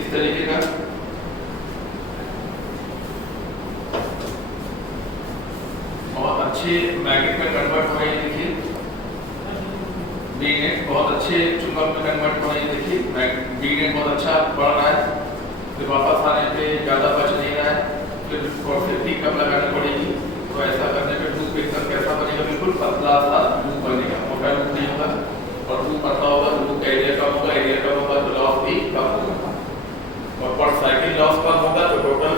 इस तरीके का बहुत अच्छे मैग्नेट में कन्वर्ट हो रही है। देखिए बीनेट बहुत अच्छे चुंबक में कन्वर्ट हो रही है। देखिए बीनेट बहुत अच्छा बढ़ रहा है, फिर वापस आने पे ज़्यादा बच नहीं रहा है, फिर ठीक कब लगानी पड़ेगी। तो ऐसा करने पे लूप एकदम कैसा बनेगा, बिल्कुल पतला सा लूप बनेगा, मोटा लूप नहीं होगा। और लूप पतला होगा तो लूप का एरिया कम होगा, एरिया कम होगा तो लॉस भी कम होगा। और पर साइकिल लॉस कम होगा तो टोटल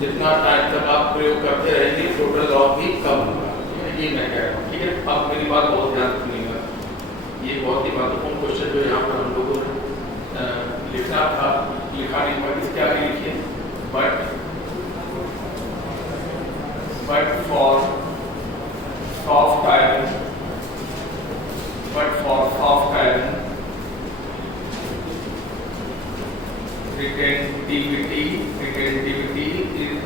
जितना टाइम तक आप प्रयोग करते रहेंगे टोटल लॉस भी कम होगा। ये मैं कह रहा हूँ, ठीक है। अब मेरी बात बहुत ध्यान सुनिएगा, ये बहुत ही महत्वपूर्ण क्वेश्चन जो यहाँ पर हम लोगों ने लिखना था, लिखा नहीं पर इसके आगे लिखिए। but for soft iron retentivity is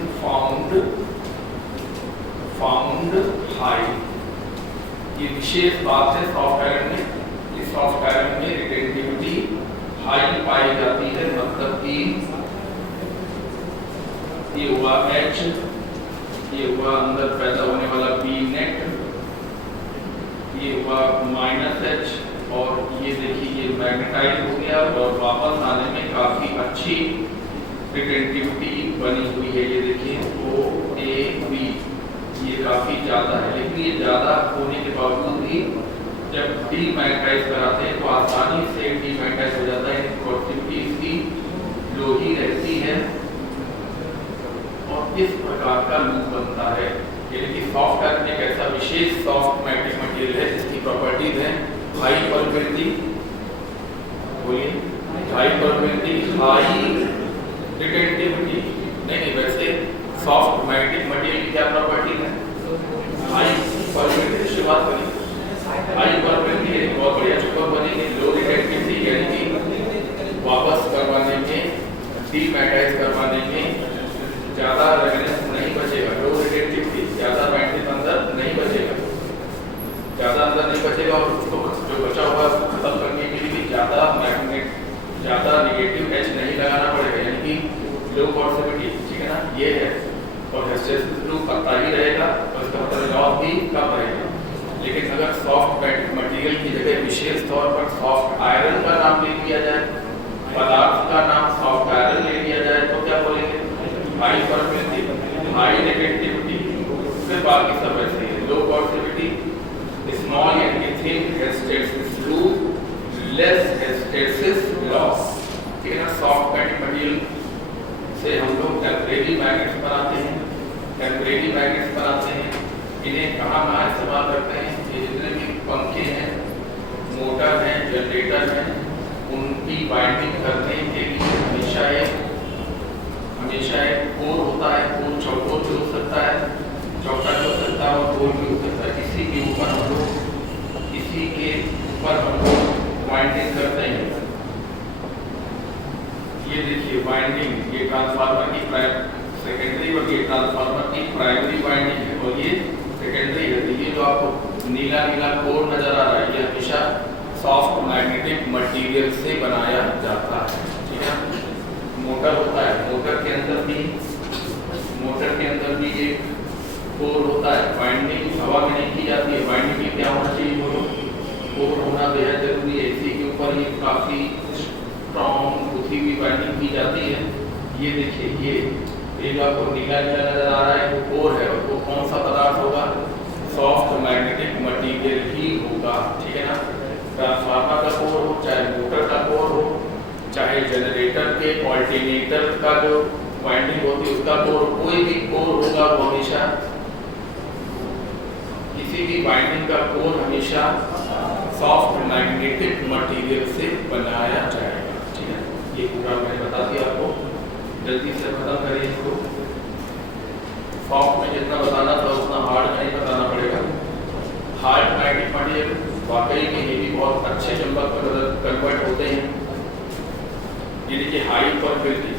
found high। ये विशेष बात है सॉफ्ट आयरन में। इस सॉफ्ट आयरन में रिटेंटिविटी हाई पाई जाती है, मतलब कि ये हुआ H, ये हुआ अंदर पैदा होने वाला B नेट, ये हुआ -H, और ये देखिए ये मैग्नेटाइज हो गया और वापस आने में काफी अच्छी रिटेंटिविटी बनी हुई है। ये देखिए OAB, ये काफी ज्यादा है। लेकिन ये ज्यादा होने के बावजूद भी जब डीमैग्नेटाइज कराते हैं तो आसानी से डीमैग्नेटाइज हो जाता है, प्रोडक्टिविटी इसकी लो ही रहती है और इस प्रकार का लूप बनता है। यानी कि सॉफ्ट आयरन एक ऐसा विशेष सॉफ्ट मैग्नेटिक मटेरियल है जिसकी प्रॉपर्टीज हैं हाई परमेबिलिटी, बोलिए हाई परमेबिलिटी, हाई रिटेंटिविटी। नहीं, वैसे सॉफ्ट मैग्नेटिक मटेरियल की क्या प्रॉपर्टी है, हाई परमेबिलिटी से बात करें। हाई परमेबिलिटी एक बहुत बढ़िया चुंबक बनेगी, लो रिटेंटिविटी यानी कि वापस करवाने में, डीमैग्नेटाइज करवाने में ज्यादा रेजिस्टेंस नहीं बचेगा। लो रिटेंटिविटी, ज्यादा मैग्नेट अंदर नहीं बचेगा, ज्यादा अंदर नहीं बचेगा और उसको जो बचा हुआ खत्म करने के लिए ज्यादा मैग्नेट, ज्यादा नेगेटिव एच नहीं लगाना पड़ेगा, यानी कि लो पॉसिबिलिटी, ठीक है ना, ये है। और हिस्टेरेसिस लूप पता ही रहेगा और इसका मतलब लॉस भी कम रहेगा। लेकिन अगर सॉफ्ट मैग्नेटिक मटेरियल की जगह विशेष तौर पर सॉफ्ट आयरन का नाम ले लिया जाए, पदार्थ का नाम सॉफ्ट आयरन ले लिया जाए तो क्या बोलेंगे, हाई परमेबिलिटी, हाई रिटेंटिविटी, फिर बाकी सब ऐसे ही, लो पॉसिबिलिटी, स्मॉल यानी thin hysteresis loop, less hysteresis loss, ठीक है ना। सॉफ्ट मैग्नेटिक मटेरियल से हम लोग टेम्परेरी मैग्नेट्स बनाते हैं, टेम्परेरी मैग्नेट्स बनाते हैं। इन्हें कहाँ इस्तेमाल करते हैं, ये जितने भी पंखे हैं, मोटर हैं, जनरेटर हैं, उनकी वाइंडिंग करने के लिए हमेशा एक कोर होता है। कोर चौकोर भी हो सकता है, चौका भी हो सकता है और कोर भी हो सकता है। इसी के ऊपर हम लोग वाइंडिंग करते हैं। ये देखिए वाइंडिंग, ये ट्रांसफार्मर की सेकेंडरी और ये ट्रांसफार्मर की प्राइमरी वाइंडिंग है और ये सेकेंडरी है। ये जो आपको नीला नीला कोर नजर आ रहा है, ये हमेशा सॉफ्ट मैग्नेटिक मटेरियल से बनाया जाता है, ठीक है। मोटर होता है, मोटर के अंदर भी एक कोर होता है। वाइंडिंग हवा में नहीं की जाती है, वाइंडिंग में क्या होना चाहिए, बोलो, कोर होना बेहद जरूरी है। इसी के ऊपर ये काफी स्ट्रॉन्ग उठी हुई वाइंडिंग की जाती है। ये देखिए ये जो आपको नीला नीला नजर आ रहा है वो कोर है, और वो कौन सा पदार्थ होगा, सॉफ्ट मैग्नेटिक मटेरियल ही होगा, ठीक है ना। ट्रांसफार्मर का कोर हो, चाहे मोटर का कोर हो, चाहे जनरेटर के ऑल्टरनेटर का जो वाइंडिंग होती है उसका कोर, कोई भी कोर होगा वो हमेशा, किसी भी वाइंडिंग का कोर हमेशा सॉफ्ट मैग्नेटिक मटेरियल से बनाया जाएगा, ठीक है। ये पूरा मैंने बता दिया आपको, जल्दी से खत्म करिए इसको। सॉफ्ट में जितना बताना था उतना हार्ड नहीं बताना पड़ेगा। हार्ड मैग्नेटिक मटेरियल वाकई में ये भी बहुत अच्छे चुंबक में कन्वर्ट होते हैं। यानी कि हाई परमेबिलिटी,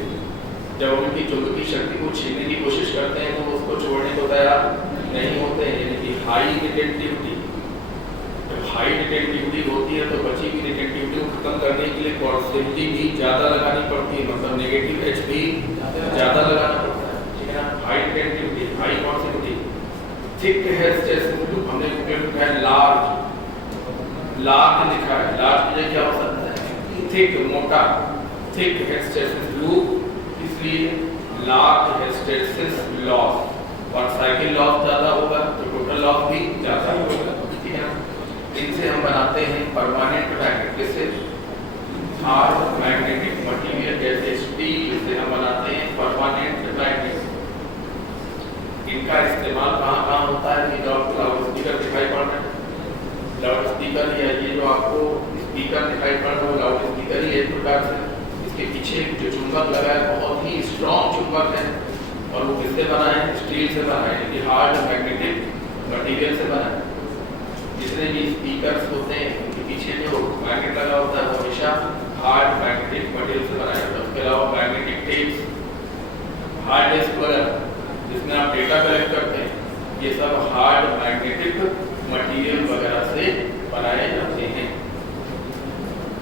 जब उनकी चुंबकीय शक्ति को छीनने की कोशिश करते हैं तो उसको छोड़ने को तैयार नहीं होते हैं। यानी कि हाई रिटेंटिविटी, जब हाई रिटेंटिविटी होती है तो बची हुई रिटेंटिविटी को खत्म करने के लिए पोर्सिटी भी ज़्यादा लगानी पड़ती है, मतलब नेगेटिव एच भी ज़्यादा लगाना पड़ता है, ठीक है ना। High retentivity, high porosity. थिक है जैसे हमने लिखा है लार्ज, लार्ज लिखा है, लार्ज की जगह क्या हो सकता है, थिक, मोटा, थिक हिस्टेरेसिस लूप, इसलिए लार्ज हिस्टेरेसिस लॉस, और साइकिल लॉस ज़्यादा होगा तो टोटल लॉस भी ज़्यादा होगा, ठीक है ना। इनसे हम बनाते हैं परमानेंट मैग्नेट, जैसे हार्ड मैग्नेटिक मटेरियल जैसे स्टील से हम बनाते हैं परमानेंट मैग्नेट। इनका इस्तेमाल कहाँ कहाँ होता है, कि जो आपको लाउड स्पीकर दिखाई पड़ रहा है, लाउड स्पीकर या ये जो आपको स्पीकर दिखाई पड़ रहा है लाउड स्पीकर ही एक प्रकार से। इसके पीछे जो चुंबक लगा है बहुत ही स्ट्रॉन्ग चुंबक है, और वो किससे बना है, स्टील से बना है, ये हार्ड मैग्नेटिक मटेरियल से बना है। जितने भी स्पीकर्स होते हैं उनके पीछे जो मैग्नेट लगा होता है वो हमेशा हार्ड मैग्नेटिक मटेरियल से बना है। उसके अलावा मैग्नेटिक टेप्स, हार्ड डिस्क वगैरह जिसमें आप डेटा कलेक्ट करते हैं, ये सब हार्ड मैग्नेटिक मटेरियल वगैरह से बनाए जाते हैं।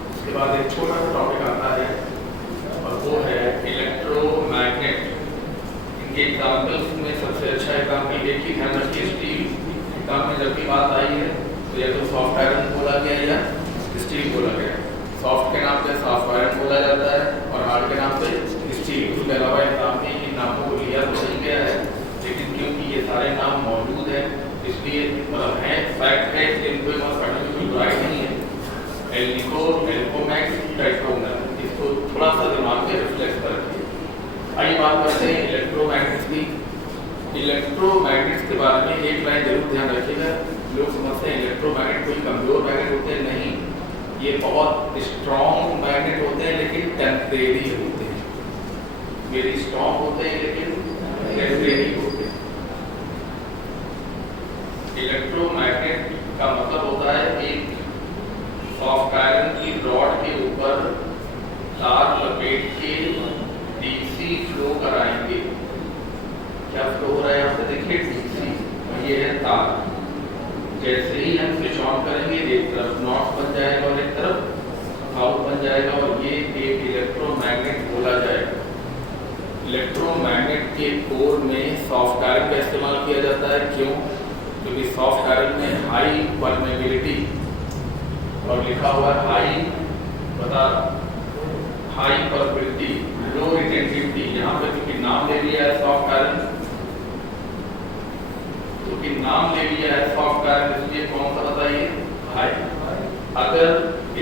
उसके बाद एक छोटा सा टॉपिक आता है और वो है इलेक्ट्रोमैग्नेट। इनके एग्जाम्पल्स में सबसे अच्छा एग्जाम्पल एक ही ध्यान रखिए, स्टील एग्जाम में जब भी बात आई है तो या तो सॉफ्ट आयरन बोला गया या स्टील बोला गया। सॉफ्ट के नाम पे सॉफ्ट आयरन बोला जाता है और हार्ड के नाम पे स्टील। उसके अलावा एग्जाम में इन नामों को लिया तो नहीं गया है, लेकिन क्योंकि ये सारे नाम मौजूद हैं इसलिए मतलब है, फैक्ट है, इनको पढ़ने में कोई बुराई नहीं है। एल्निको, एल्कोमैक्स, टाइट्रोमर, इसको थोड़ा सा दिमाग में रिफ्लेक्ट कर रखिए। आइए बात करते हैं इलेक्ट्रोमैग्नेट्स की। इलेक्ट्रोमैग्नेट्स के बारे में एक लाइन जरूर ध्यान रखिएगा। लोग समझते हैं इलेक्ट्रोमैग्नेट कोई कमजोर मैग्नेट होते हैं, नहीं, ये बहुत स्ट्रॉन्ग मैग्नेट होते हैं लेकिन टेम्परेरी होते हैं। वेरी स्ट्रॉन्ग होते हैं लेकिन टेम्परेरी होते हैं। इलेक्ट्रोमैग्नेट का मतलब होता है एक सॉफ्ट आयरन की रॉड के ऊपर तार लपेट के डीसी फ्लो कराएंगे। क्या फ्लो हो रहा है यहाँ पे देखिए, डीसी, और ये है तार। जैसे ही हम स्विच ऑन करेंगे एक तरफ नॉर्थ बन जाएगा और एक तरफ साउथ बन जाएगा और ये एक इलेक्ट्रोमैग्नेट बोला जाएगा। इलेक्ट्रोमैग्नेट के कोर में सॉफ्ट आयरन का इस्तेमाल किया जाता है। क्यों? क्योंकि सॉफ्ट आयरन में हाई परमेबिलिटी और लिखा हुआ हाई, बता, हाई परमेबिलिटी, लो रिटेंटिविटी। यहाँ पे क्योंकि नाम ले लिया है सॉफ्ट आयरन, क्योंकि नाम ले लिया है सॉफ्ट आयरन, इसलिए कौन सा बताइए, हाई। अगर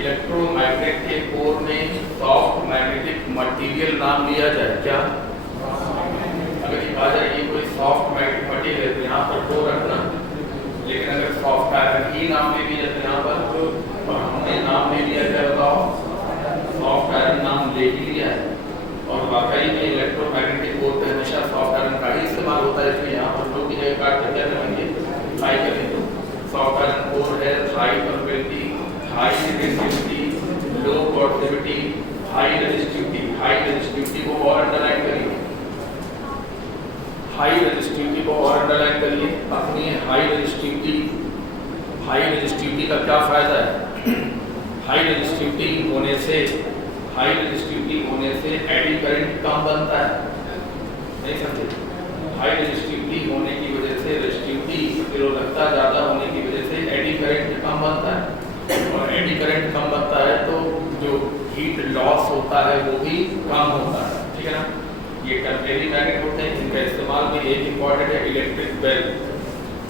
इलेक्ट्रोमैग्नेट के कोर में सॉफ्ट मैग्नेटिक मटेरियल नाम लिया जाए, क्या अगर ये कहा जाए ये कोई सॉफ्ट मैग्नेटिक मटेरियल है तो यहाँ पर दो रखना, लेकिन अगर सॉफ्ट आयरन ही नाम ले लिया तो यहाँ पर, और हमने नाम ले लिया क्या बताओ, सॉफ्ट आयरन नाम ले लिया है। और वाकई में इलेक्ट्रोमैग्नेटिक कोर पे हमेशा सॉफ्ट आयरन का ही इस्तेमाल होता है, इसलिए यहाँ पर दो की जगह काट कर क्या करेंगे, हाई करेंगे। सॉफ्ट आयरन कोर है high permeability, high retentivity, low portability, high resistivity. High resistivity को और अंडरलाइन करिए, हाई रेजिस्टिविटी को और अंडरलाइन करिए। अपनी हाई रेजिस्टिविटी, हाई रेजिस्टिविटी का क्या फायदा है, हाई रेजिस्टिविटी होने से, हाई रेजिस्टिविटी होने से एडी करंट कम बनता है, नहीं समझे। हाई रेजिस्टिविटी होने की वजह से, रेजिस्टिविटी निरोधकता ज़्यादा होने की वजह से एडी करंट कम बनता है, और एडी करंट कम बनता है तो जो हीट लॉस होता है वो भी कम होता है, ठीक है ना। ये टेम्परेरी मैग्नेट होते हैं, इनका इस्तेमाल में एक इम्पॉर्टेंट है इलेक्ट्रिक बेल।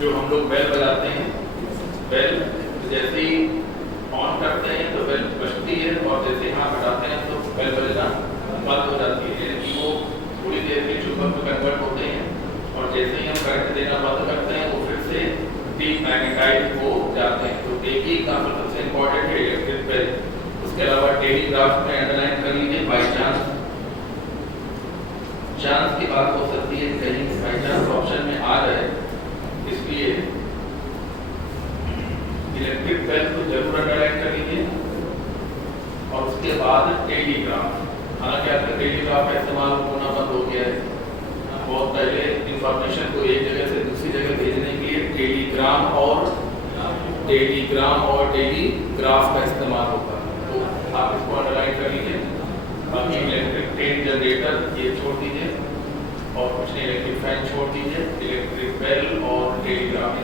जो हम लोग बेल बजाते हैं, बेल जैसे ही ऑन करते हैं तो बेल बजती है और जैसे ही हाथ हटाते हैं तो बेल बजना बंद हो जाती है, यानी वो थोड़ी देर के चुंबक में कन्वर्ट होते हैं, और जैसे ही हम करंट देना बंद करते हैं वो फिर से डीमैग्नेटाइज हो जाते हैं। तो एक ही एग्जाम्पल सबसे इम्पोर्टेंट है इलेक्ट्रिक बेल। उसके अलावा टेलीग्राफ में अंडरलाइन कर लीजिए, बाई चांस, चांस की बात हो सकती है कहीं बाई चांस ऑप्शन में आ जाए, इसलिए इलेक्ट्रिक बेल को जरूर अंडरलाइन कर लीजिए। और उसके बाद टेलीग्राफ, हालांकि आपका टेलीग्राफ का इस्तेमाल होना बंद हो गया है। बहुत पहले इंफॉर्मेशन को एक जगह से दूसरी जगह भेजने के लिए टेलीग्राम और टेलीग्राम और टेलीग्राफ का इस्तेमाल होता है। तो आप इसको अंडरलाइन कर लीजिए। बाकी इलेक्ट्रिक ट्रेन जनरेटर ये छोड़ दीजिए और कुछ नहीं, इलेक्ट्रिक फैन छोड़ दीजिए, इलेक्ट्रिक बेल और टेलीग्राफ।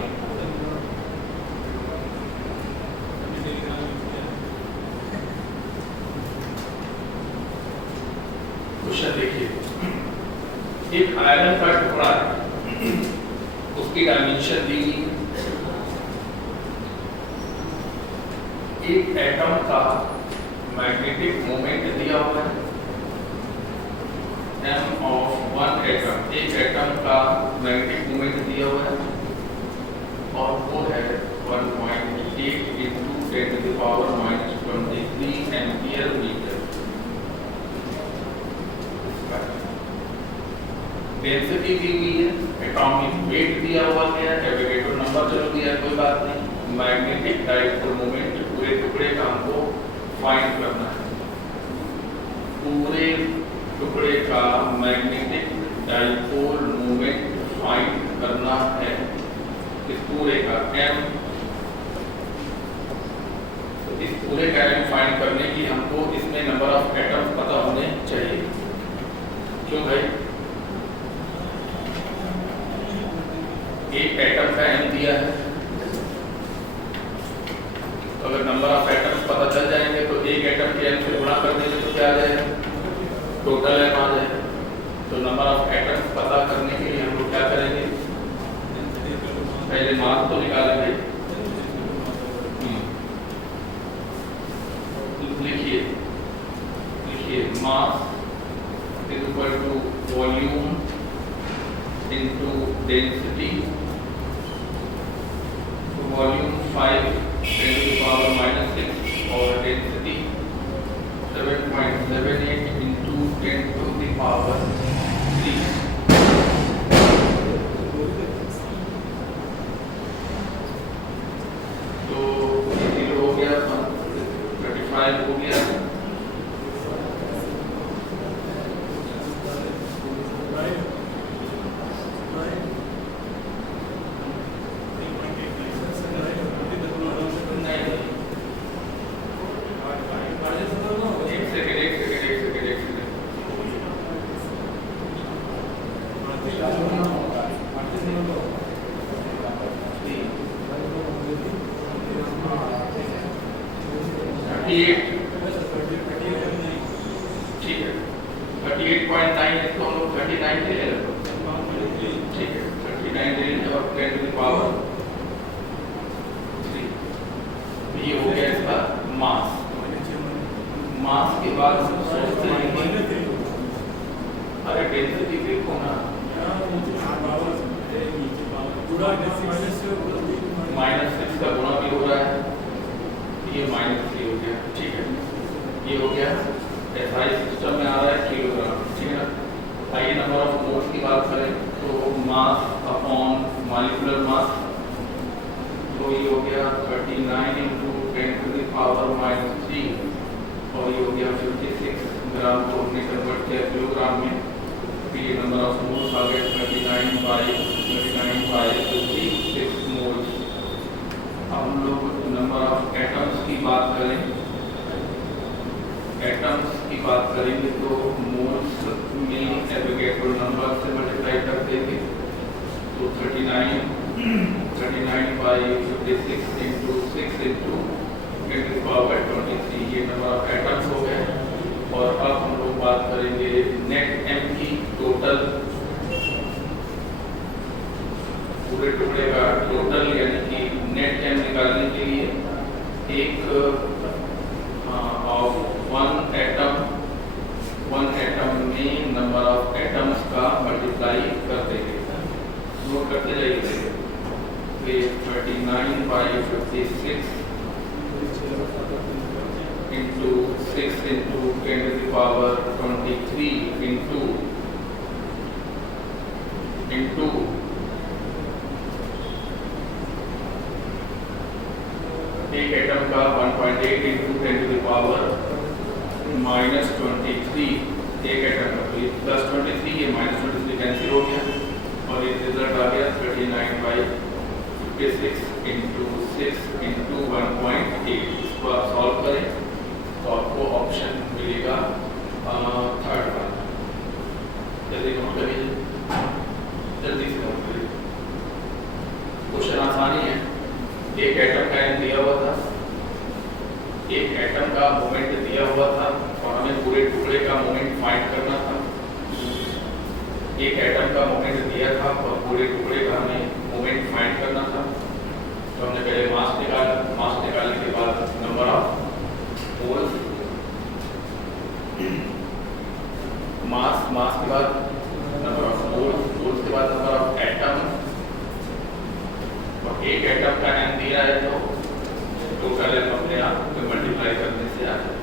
क्वेश्चन देखिए, एक आयरन का टुकड़ा है, उसकी डायमेंशन दी गई, एक एटम का मैग्नेटिक मोमेंट दिया हुआ है m ऑफ वन एटम, एक एटम का मैग्नेटिक मोमेंट दिया हुआ है और वो है 1.8 into 10 to the power -23 ampere metre. Density दी हुई है, एटॉमिक वेट दिया हुआ है, एवोगैड्रो नंबर चलो दिया है, कोई बात नहीं। मैग्नेटिक डाइपोल मोमेंट पूरे टुकड़े का हमको फाइंड करना है। पूरे टुकड़े का मैग्नेटिक डाइपोल मोमेंट फाइंड करना है, इस पूरे का m। तो इस पूरे का m फाइंड करने की हमको इसमें नंबर ऑफ एटम्स पता होने चाहिए। क्यों भाई? एक एटम का m दिया है, तो अगर नंबर ऑफ एटम्स पता चल जाएंगे तो एक एटम के m से गुणा कर देंगे तो क्या आ जाएगा? टोटल m आ जाएगा। तो नंबर ऑफ एटम्स पता करने के लिए हम लोग क्या करेंगे? पहले मास तो निकालेंगे। लिखिए mass is equal to volume into density. Volume 5 10 to the power -6 और density 7.78 into 10 to the power 3। तो ये 0 हो गया, 35 हो गया, ठीक है 38.9 इसको हम लोग 39 ले लें, ठीक है 39 ले लें और 10 to the power 3। ये हो गया इसका मास। मास के बाद सोचते हैं कि अरे डेंसिटी देखो ना, -6 का गुणा भी हो रहा है, ये -3 हो गया, ठीक है। ये हो गया SI सिस्टम में आ रहा है किलोग्राम, ठीक है ना। आइए नंबर ऑफ मोल्स की बात करें तो मास अपॉन मॉलिक्यूलर मास, तो ये हो गया 39 into 10 to the power -3 और ये हो गया 56 ग्राम को हमने कन्वर्ट किया किलोग्राम में। तो ये नंबर ऑफ मोल्स आ गए 39 by 56 मोल्स। हम लोग नंबर ऑफ एटम्स की बात करें, एटम्स की बात करेंगे तो मोल्स में एवोगैड्रो नंबर से मल्टीप्लाई कर देंगे, तो 39 by 56 into 6 into 10 to the power 23 ये नंबर ऑफ एटम्स हो गए। और अब हम लोग बात करेंगे नेट m की, टोटल पूरे टुकड़े का टोटल यानी कि नेट m निकालने के लिए एक ऑफ वन एटम में नंबर ऑफ एटम्स का मल्टीप्लाई कर देंगे, नोट करते जाइए। 39 by 56 into 6 into 10 to the power 23 into एक एटम का 1.8 into 10 to the power -23, एक एटम का, तो ये +23 ये -23 कैंसिल हो गया और ये रिजल्ट आ गया 39 by 56 into 6 इंटू 1.8, इसको आप सॉल्व करें तो आपको ऑप्शन मिलेगा थर्ड वन। जल्दी नोट करिए, जल्दी से नोट करिए। क्वेश्चन आसानी है। एक एटम का एन दिया हुआ था, एक एटम का मोमेंट दिया हुआ था और हमें पूरे टुकड़े का मोमेंट फाइंड करना था। एक एटम का मोमेंट दिया था और पूरे टुकड़े का हमें मोमेंट फाइंड करना था। तो हमने पहले मास निकाला, मास निकालने के बाद नंबर ऑफ मोल्स, मास के बाद नंबर ऑफ मोल्स के बाद नंबर ऑफ एटम, और एक एटम का एन दिया है तो टोटल एन अपने आप को मल्टीप्लाई करने से आ जाए।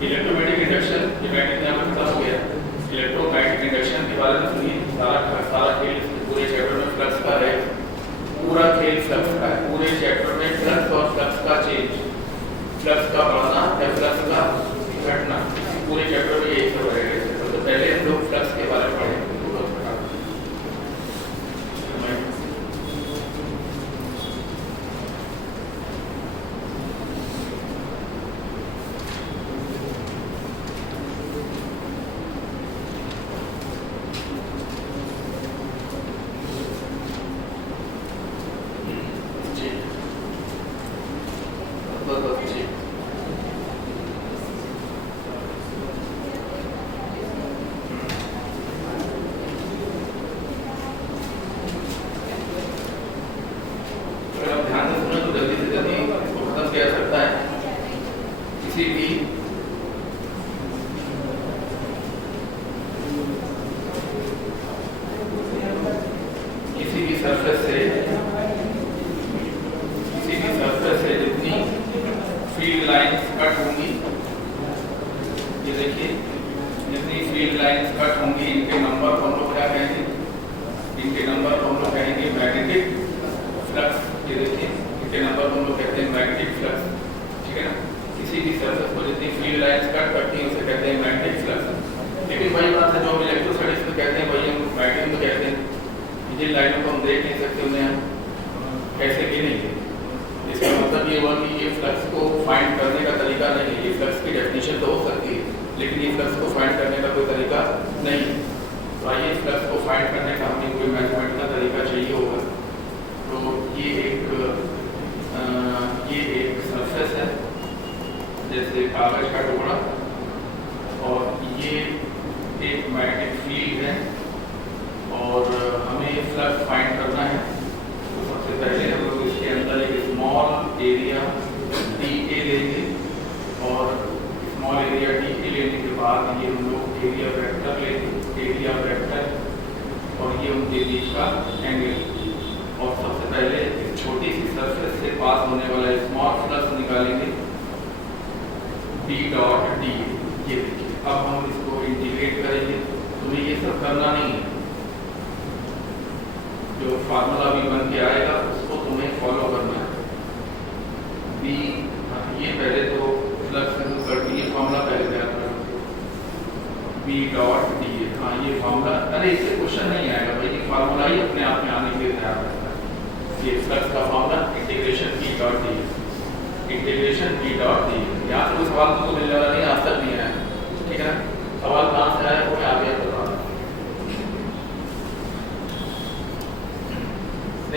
इलेक्ट्रोमैग्नेटिक इंडक्शन, ये मैग्नेटिक यहाँ पर खत्म हो गया। इलेक्ट्रोमैग्नेटिक इंडक्शन के बारे में सुनिए, सारा खेल पूरे चैप्टर में फ्लक्स का है, पूरा खेल फ्लक्स का है। पूरे चैप्टर में फ्लक्स और फ्लक्स का चेंज, फ्लक्स का बढ़ना या फ्लक्स का घटना, पूरे चैप्टर में यही सब रहेगा। तो पहले हम लोग फ्लक्स के बारे में पढ़ेंगे।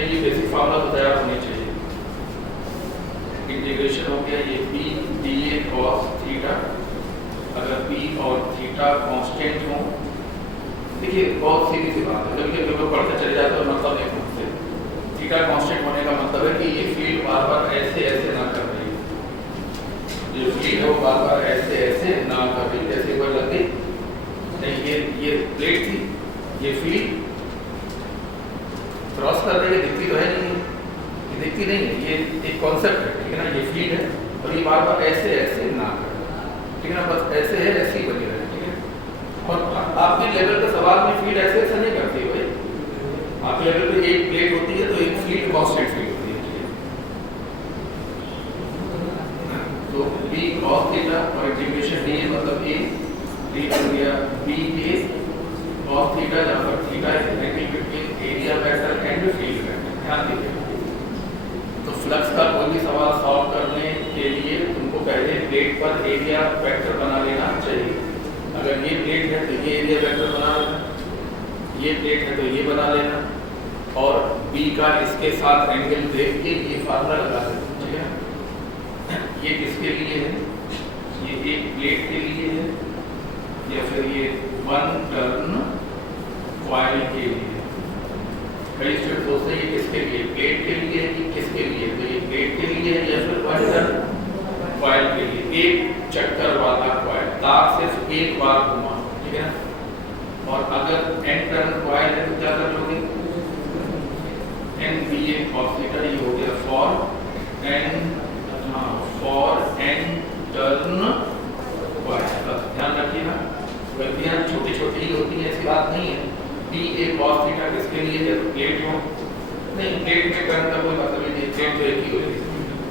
ये बेसिक फार्मूला तो तैयार होनी चाहिए। इंटीग्रेशन हो गया ये p dA cos थीटा, अगर p और थीटा कांस्टेंट हो, देखिए बहुत सीधी सी बात है, जब लोग पढ़ते चले जाते हैं मतलब एक मुख से थीटा कांस्टेंट होने का मतलब है कि ये फील्ड बार बार ऐसे ऐसे ना कर रही है, जो फील्ड है वो बार बार ऐसे ऐसे ना कर रही, जैसे ऊपर लग गई नहीं, ये प्लेट थी, ये फील्ड क्रॉस कर रही है, दिखती तो है नहीं, ये दिखती नहीं है, ये एक कॉन्सेप्ट है, ठीक है ना, ये फील्ड है और ये बार बार ऐसे ऐसे ना कर, ठीक है ना, बस ऐसे है ऐसे ही बनी रहे, ठीक है। और आपके लेवल के सवाल में फील्ड ऐसे ऐसे नहीं करती भाई, आपके लेवल पे एक प्लेट होती है तो एक फील्ड कांस्टेंट फील्ड होती है, ठीक है। तो b cos थीटा और इंटीग्रेशन d मतलब a d हो गया b a cos थीटा, जहाँ पर theta is angle between area vector and field vector, ध्यान दीजिए। तो फ्लक्स का कोई भी सवाल सॉल्व करने के लिए तुमको पहले प्लेट पर एरिया वेक्टर बना लेना चाहिए। अगर ये प्लेट है तो ये एरिया वेक्टर बना लेना, ये प्लेट है तो ये बना लेना, और b का इसके साथ एंगल देख के ये फार्मूला लगा देना, ठीक है। ये किसके लिए है, ये एक प्लेट के लिए है या फिर ये वन टर्न कॉइल के लिए। कई स्टूडेंट सोचते हैं ये किसके लिए, प्लेट के लिए है कि किसके लिए, तो ये प्लेट के लिए है या फिर वन टर्न कॉइल के लिए, एक चक्कर वाला कॉइल, तार सिर्फ एक बार घुमा, ठीक है। और अगर एन टर्न कॉइल है तो क्या कर लोगे, एन बी ए cos थीटा, ये हो गया फॉर एन टर्न कॉइल। ध्यान रखिएगा गलतियां छोटी छोटी ही होती है, ऐसी बात नहीं है। बी ए cos थीटा किसके लिए है, तो प्लेट हो, नहीं प्लेट में टर्न का कोई मतलब नहीं, प्लेट तो एक ही होती है,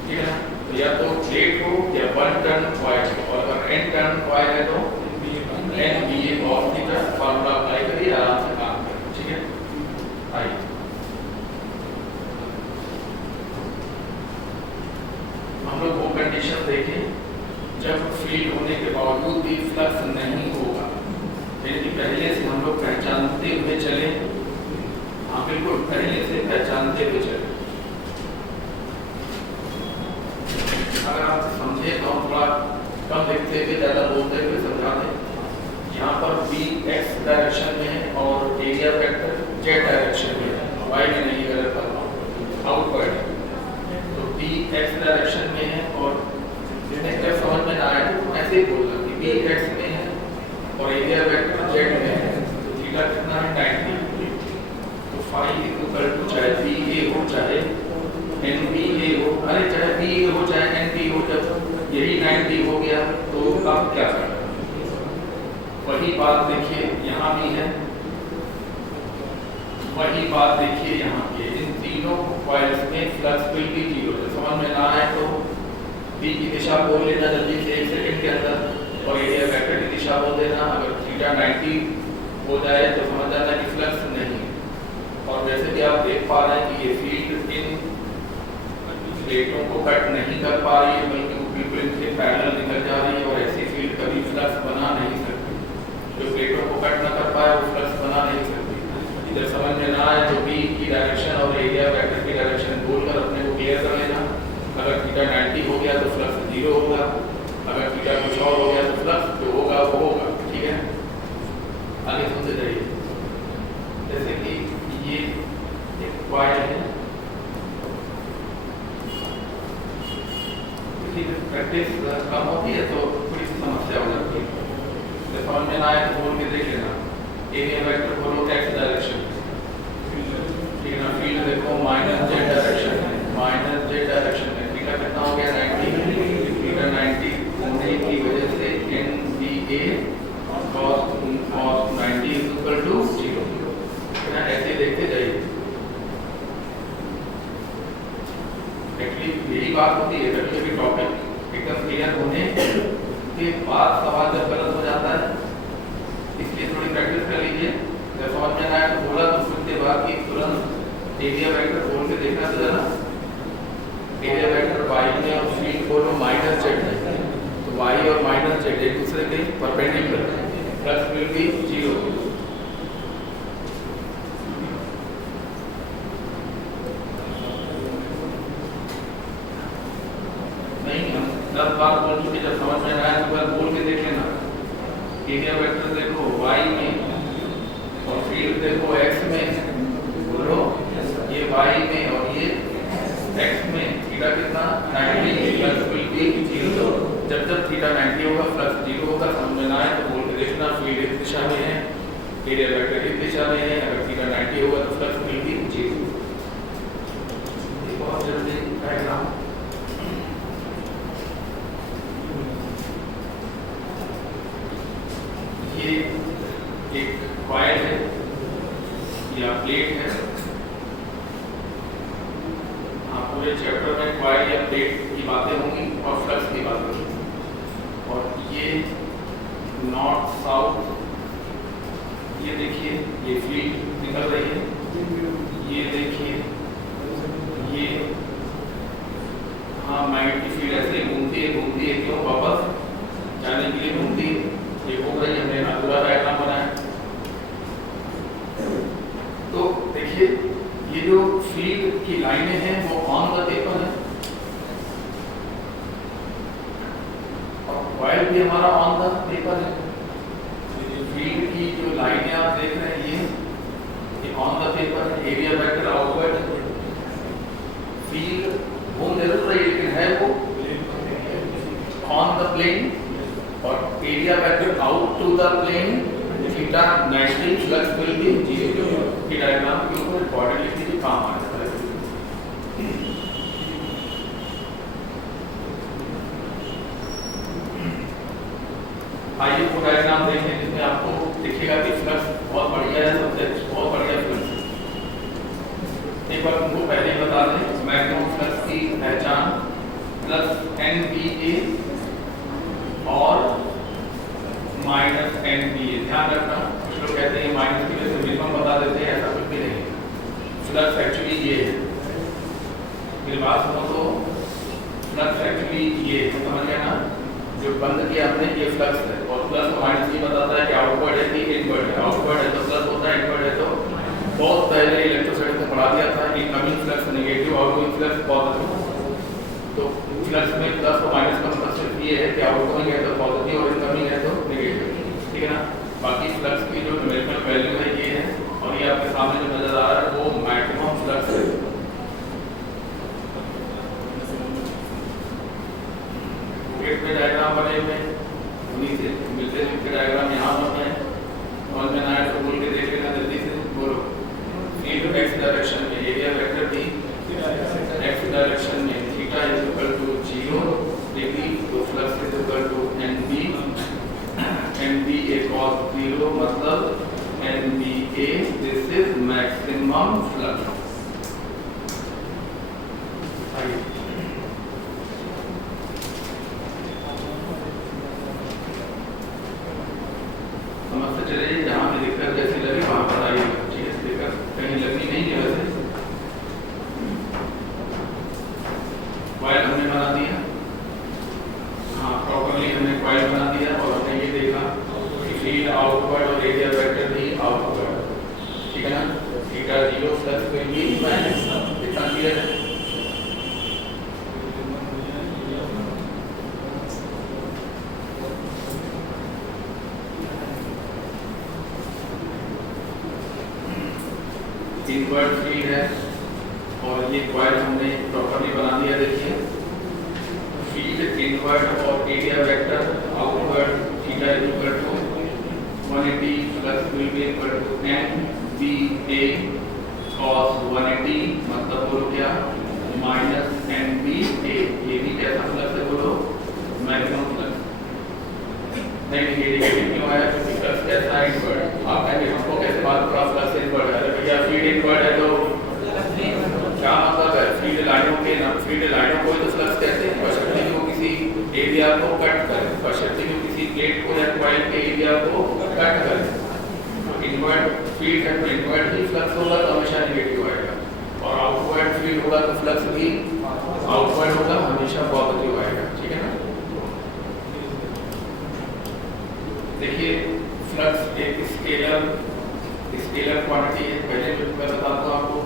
ठीक है ना। तो या तो प्लेट हो या वन टर्न कॉइल हो, और अगर एन टर्न कॉइल है तो एन बी ए cos थीटा फार्मूला अप्लाई करिए, आराम से काम करिए, ठीक है। आइए हम लोग वो कंडीशन देखें जब फील्ड होने के बावजूद भी फ्लक्स नहीं होगा, यानी पहले से हम लोग पहचानते हुए चले, हाँ बिल्कुल पहले से पहचानते हुए चले। अगर आप समझे तो हम थोड़ा कम देखते हुए ज़्यादा बोलते हुए समझा दें। यहाँ पर b x डायरेक्शन में है और एरिया वेक्टर z डायरेक्शन में है, y में नहीं गलत कर रहा हूँ, आउटवर्ड। तो b x डायरेक्शन में है और जिन्हें जब समझ में ना आए तो ऐसे ही बोलना कि b x में है और एरिया वेक्टर z में है, तो थीटा कितना है 90। तो फाई इक्वल टू चाहे b a हो चाहे n b a हो, अरे चाहे b a हो चाहे n b हो, जब यही 90 हो गया तो आप क्या करना, वही बात देखिए यहाँ भी है, वही बात देखिए यहाँ के इन तीनों कॉइल्स में फ्लक्स विल बी जीरो। समझ में ना आए तो b की दिशा बोल लेना जल्दी से 1 सेकंड के अंदर और एरिया वेक्टर की दिशा बोल देना। अगर थीटा 90 हो जाए तो समझ जाना कि फ्लक्स नहीं है। और वैसे भी आप देख पा रहे हैं कि ये फील्ड इन प्लेटों को कट नहीं कर पा रही है, बल्कि वो बिल्कुल इनसे पैरेलल निकल जा रही है, और ऐसी फील्ड कभी फ्लक्स बना नहीं सकती। जो प्लेटों को कट न कर पाए वो फ्लक्स बना नहीं सकती। इधर समझ में ना आए तो b की डायरेक्शन और एरिया वेक्टर की डायरेक्शन बोलकर अपने को क्लियर कर लेना। अगर थीटा 90 हो गया तो फ्लक्स 0 होगा, अगर थीटा कुछ और हो गया तो फ्लक्स जो होगा वो होगा, ठीक है। आगे सुनते जाइए। जैसे कि ये एक कॉइल है, प्रैक्टिस कम होती है तो थोड़ी सी समस्या हो जाती है। जब समझ में ना आए तो बोल के देख लेना, एरिया वेक्टर बोलो x डायरेक्शन, ठीक है ना। फील्ड देखो माइनस z डायरेक्शन है, माइनस z डायरेक्शन में थीटा कितना हो गया 90, थीटा 90 होने की वजह से n b a cos 90 equal to 0, है ना। ऐसे देखते जाइए, एक्चुअली यही बात होती है। कभी कभी टॉपिक एकदम क्लियर होने के बाद सवाल जब गलत हो जाता है, इसलिए थोड़ी प्रैक्टिस कर लीजिए। जब समझ में आया तो बोला तो कुछ देर बाद कि तुरंत एरिया वेक्टर बोल के देखना तो जाना, एरिया वेक्टर y में और फील्ड बोलो माइनस z है, तो y और माइनस z एक दूसरे के परपेंडिकुलर है, फ्लक्स विल बी 0। 10 बार बोल चुके, जब समझ में आया तो बार बोल के देख लेना। एरिया वेक्टर देखो y में और फील्ड देखो x में, बोलो ये y में और ये x में, थीटा कितना 90 प्लस विल बी 0। जब जब थीटा 90 होगा प्लस 0 होगा, समझ में ना आए तो बोल के देखना। फील्ड इस दिशा में है, एरिया वेक्टर इस दिशा में है, अगर थीटा 90 होगा तो प्लस विल बी 0। ये बहुत जल्दी डायग्राम। ये एक कॉइल है या प्लेट है। पूरे चैप्टर में कॉइल या प्लेट की बातें होंगी और फ्लक्स की बातें होंगी। और ये नॉर्थ साउथ, ये देखिए ये फील्ड निकल रही है, ये देखिए ये, हाँ मैग्नेटिक फील्ड ऐसे घूमती है क्यों, वापस जाने के लिए घूमती है। ये घूम रही है, हमने अधूरा डायग्राम बनाया। तो देखिए ये जो फील्ड की लाइनें हैं वो ऑन द पेपर है और कॉइल भी हमारा ऑन द पेपर है। फील्ड की जो लाइनें आप देख रहे हैं ये ऑन द पेपर है। एरिया वेक्टर आउटवर्ड, फील्ड घूम जरूर रही है लेकिन है वो ऑन द प्लेन, और area vector out to the plane, theta 90 flux will be 0। की डायग्राम के ऊपर बॉर्डर लिख दीजिए, काम आ जाता है। आइए वो डायग्राम देखें जिसमें आपको दिखेगा कि फ्लक्स बहुत बढ़िया है, सबसे बहुत बढ़िया फ्लक्स। एक बार तुमको पहले ही बता दें, मैक्सिमम फ्लक्स की पहचान प्लस NBA और माइनस NBA। ध्यान रखना, कुछ लोग कहते हैं माइनस की वजह से मिनिमम बता देते हैं, ऐसा कुछ भी नहीं। फ्लक्स एक्चुअली ये है, मेरी बात सुनो तो, फ्लक्स एक्चुअली ये समझ गया ना, जो बंद किया हमने ये फ्लक्स है। और प्लस और माइनस ये बताता है कि आउटवर्ड है कि इनवर्ड है। आउटवर्ड है तो प्लस होता है, इनवर्ड है तो, बहुत पहले इलेक्ट्रोस्टैटिक्स में पढ़ा दिया था, incoming flux negative, outgoing flux positive. तो फ्लक्स में प्लस और माइनस का मतलब सिर्फ ये है कि आउटगोइंग है तो पॉजिटिव और इनकमिंग है तो नेगेटिव, ठीक है ना। बाकी फ्लक्स की जो न्यूमेरिकल वैल्यू है ये है, और ये आपके सामने जो नजर आ रहा है वो मैक्सिमम फ्लक्स है। गेट पे डायग्राम बने हुए हैं, उन्हीं से मिलते जुलते डायग्राम यहाँ बने हैं। और मैं ना तो बोल के देख लेना जल्दी से, बोलो फील्ड एक्स डायरेक्शन में, एरिया वेक्टर भी एक्स डायरेक्शन में, theta is equal to 0 degree, तो flux is equal to NBA cos 0 मतलब NBA, this is maximum flux. समझते चलिए, जहाँ भी दिक्कत जैसी लगे वहाँ पर आइए, ठीक है। दिक्कत कहीं लगनी नहीं है वैसे। कॉइल हमने बना दिया, हाँ प्रॉपर्ली हमने कॉइल बना दिया, और हमने ये देखा कि फील्ड आउटवर्ड और एरिया वेक्टर भी आउटवर्ड, ठीक है ना। Theta 0 flux will be minus, इतना क्लियर है। इनवर्ट फील्ड है और ये कॉइल हमने प्रॉपर्ली बना दिया। देखिए फील्ड इनवर्ट और area vector outward, theta is equal to 180 plus will be equal to NBA cos 180, मतलब बोलो क्या, माइनस NBA। ये भी कैसा फ्लक्स है, बोलो मैक्सिमम फ्लक्स। नहीं ये नेगेटिव क्यों आया, क्योंकि फ्लक्स कैसा है, इनवर्ट। आप कहेंगे हमको कैसे बात करा, फ्लक्स इनवर्ट है, भैया फील्ड इनवर्ट है तो क्या मतलब है, फील्ड लाइनों के ना, फील्ड लाइनों को तो फ्लक्स कहते हैं, बशर्ते कि वो किसी एरिया को कट करे, बशर्ते कि किसी प्लेट को या कॉइल के एरिया को कट करे। इनवर्ट फील्ड है तो इनवर्ट ही फ्लक्स होगा तो हमेशा नेगेटिव आएगा, और आउटवर्ड फील्ड होगा तो फ्लक्स भी आउटवर्ड होगा, हमेशा पॉजिटिव आएगा, ठीक है ना। देखिए फ्लक्स एक स्केलर क्वांटिटी है, पहले भी मैं बताता हूँ आपको।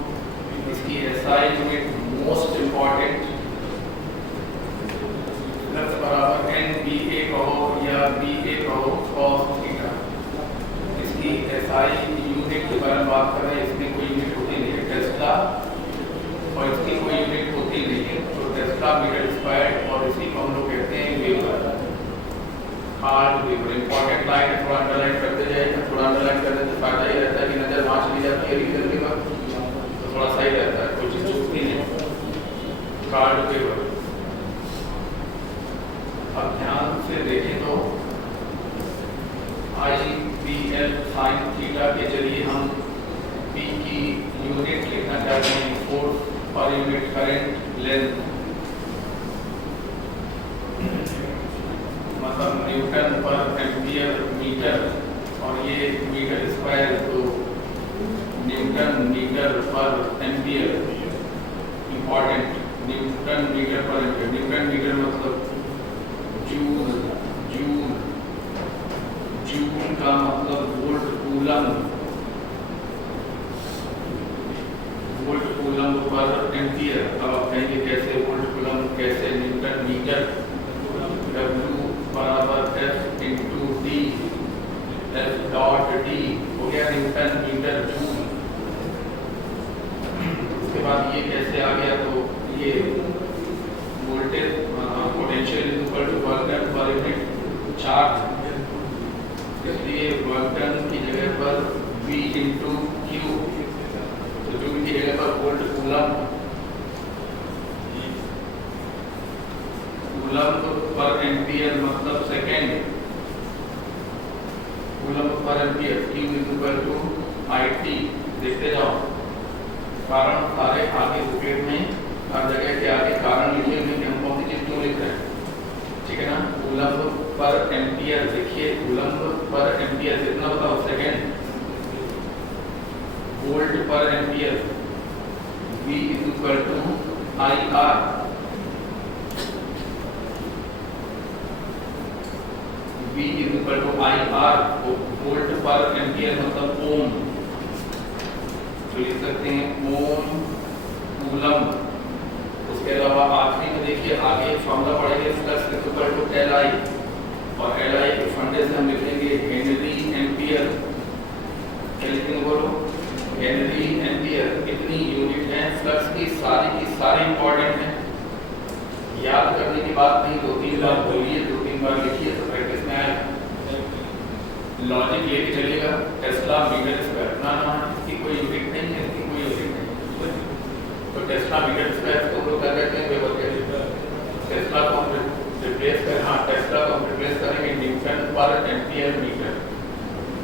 इसकी SI unit most important, flux B A कहो cos थीटा। इसकी एसआई यूनिट के बारे में बात कर रहे हैं, इसमें कोई यूनिट होती नहीं है टेस्ला, और इसकी कोई यूनिट होती नहीं है, तो टेस्ला मीटर स्क्वायर, और इसी को हम लोग कहते हैं weber, hard weber. Important line है, थोड़ा अंडरलाइन करते जाइए, थोड़ा अंडरलाइन करने से फायदा ही रहता है कि नजर वहाँ चली जाती है रिवीजन के बाद, तो थोड़ा सही रहता है, कोई चीज छूटती नहीं। Hard weber. अब ध्यान से देखें तो I P L sine theta के जरिए हम पी की यूनिट लिखना चाहते हैं, force per unit current length, मतलब न्यूटन पर एम्पियर मीटर, और ये मीटर स्क्वायर तो न्यूटन मीटर पर एम्पियर। इंपॉर्टेंट, न्यूटन मीटर पर एम्पियर। न्यूटन मीटर मतलब जूल, जूल, जूल का मतलब volt coulomb, volt coulomb per ampere. अब आप कहेंगे कैसे वोल्ट कूलम, कैसे न्यूटन मीटर। W बराबर F into D, F dot D हो गया न्यूटन मीटर जूल। उसके बाद ये कैसे आ गया, तो ये voltage potential equal to work done per unit charge, इसलिए वर्क डन की जगह पर V इंटू क्यू, तो जूल की जगह पर volt coulomb, coulomb per ampere मतलब second, coulomb per ampere, Q equal to IT। देखते जाओ, कारण सारे आगे बुकलेट में हर जगह के आगे कारण लिखे हुए हैं, हम कौन सी चीज क्यों लिख रहे हैं, ठीक है ना। कूलम पर एम्पियर, देखिए कूलम पर एम्पियर कितना बताओ, second. Volt per ampere, V equal to IR, V equal to IR, volt per ampere मतलब ओम, तो लिख सकते हैं ओम कूलम। उसके अलावा आखिरी में देखिए आगे फॉर्मूला पढ़ेंगे फ्लक्स इक्वल टू LI, और LI के फंडे से हम लिखेंगे हेनरी एम्पियर। क्या लिखेंगे बोलो, हेनरी एम्पियर। कितनी यूनिट है फ्लक्स की, सारी इंपॉर्टेंट है, याद करने की बात नहीं, 2-3 बार बोलिए, 2-3 बार लिखिए तो प्रैक्टिस में आएगा। लॉजिक लेके चलिएगा, टेस्ला मीटर स्क्वायर, ना इसकी कोई यूनिट नहीं है, इसकी कोई यूनिट नहीं, तो टेस्ला मीटर स्क्वायर को हम लोग कर देते हैं वेबर के। टेस्ला को हम रिप्लेस करें, हाँ टेस्ला को हम रिप्लेस करेंगे न्यूटन पर एम्पियर मीटर,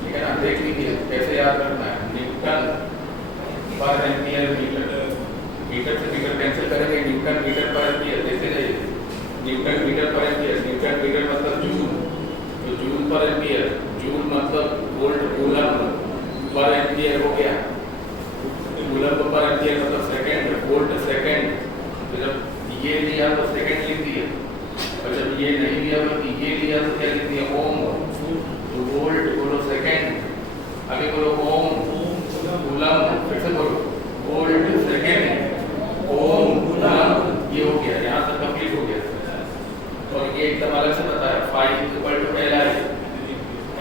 ठीक है ना। देख लीजिए कैसे याद करना है, न्यूटन पर एम्पियर मीटर, मीटर से मीटर कैंसिल करेंगे, न्यूटन मीटर पर एम्पियर, देखते जाइए, न्यूटन मीटर पर एम्पियर, न्यूटन मीटर मतलब जूल, तो जूल पर एम्पियर, जूल मतलब वोल्ट कूलम पर एम्पियर हो गया, कूलम पर एम्पियर मतलब सेकंड, वोल्ट सेकंड। तो जब ये लिया तो सेकंड लिख दिया, और जब ये नहीं लिया तो ये लिया तो क्या लिख दिया, ओम। तो वोल्ट बोलो सेकंड, आगे बोलो ओम कूलम, फिर से बोलो वोल्ट सेकंड ओम कूलम, ये हो गया, यहाँ तक कंप्लीट हो गया। और ये एकदम अलग से बताया, phi equal to LI,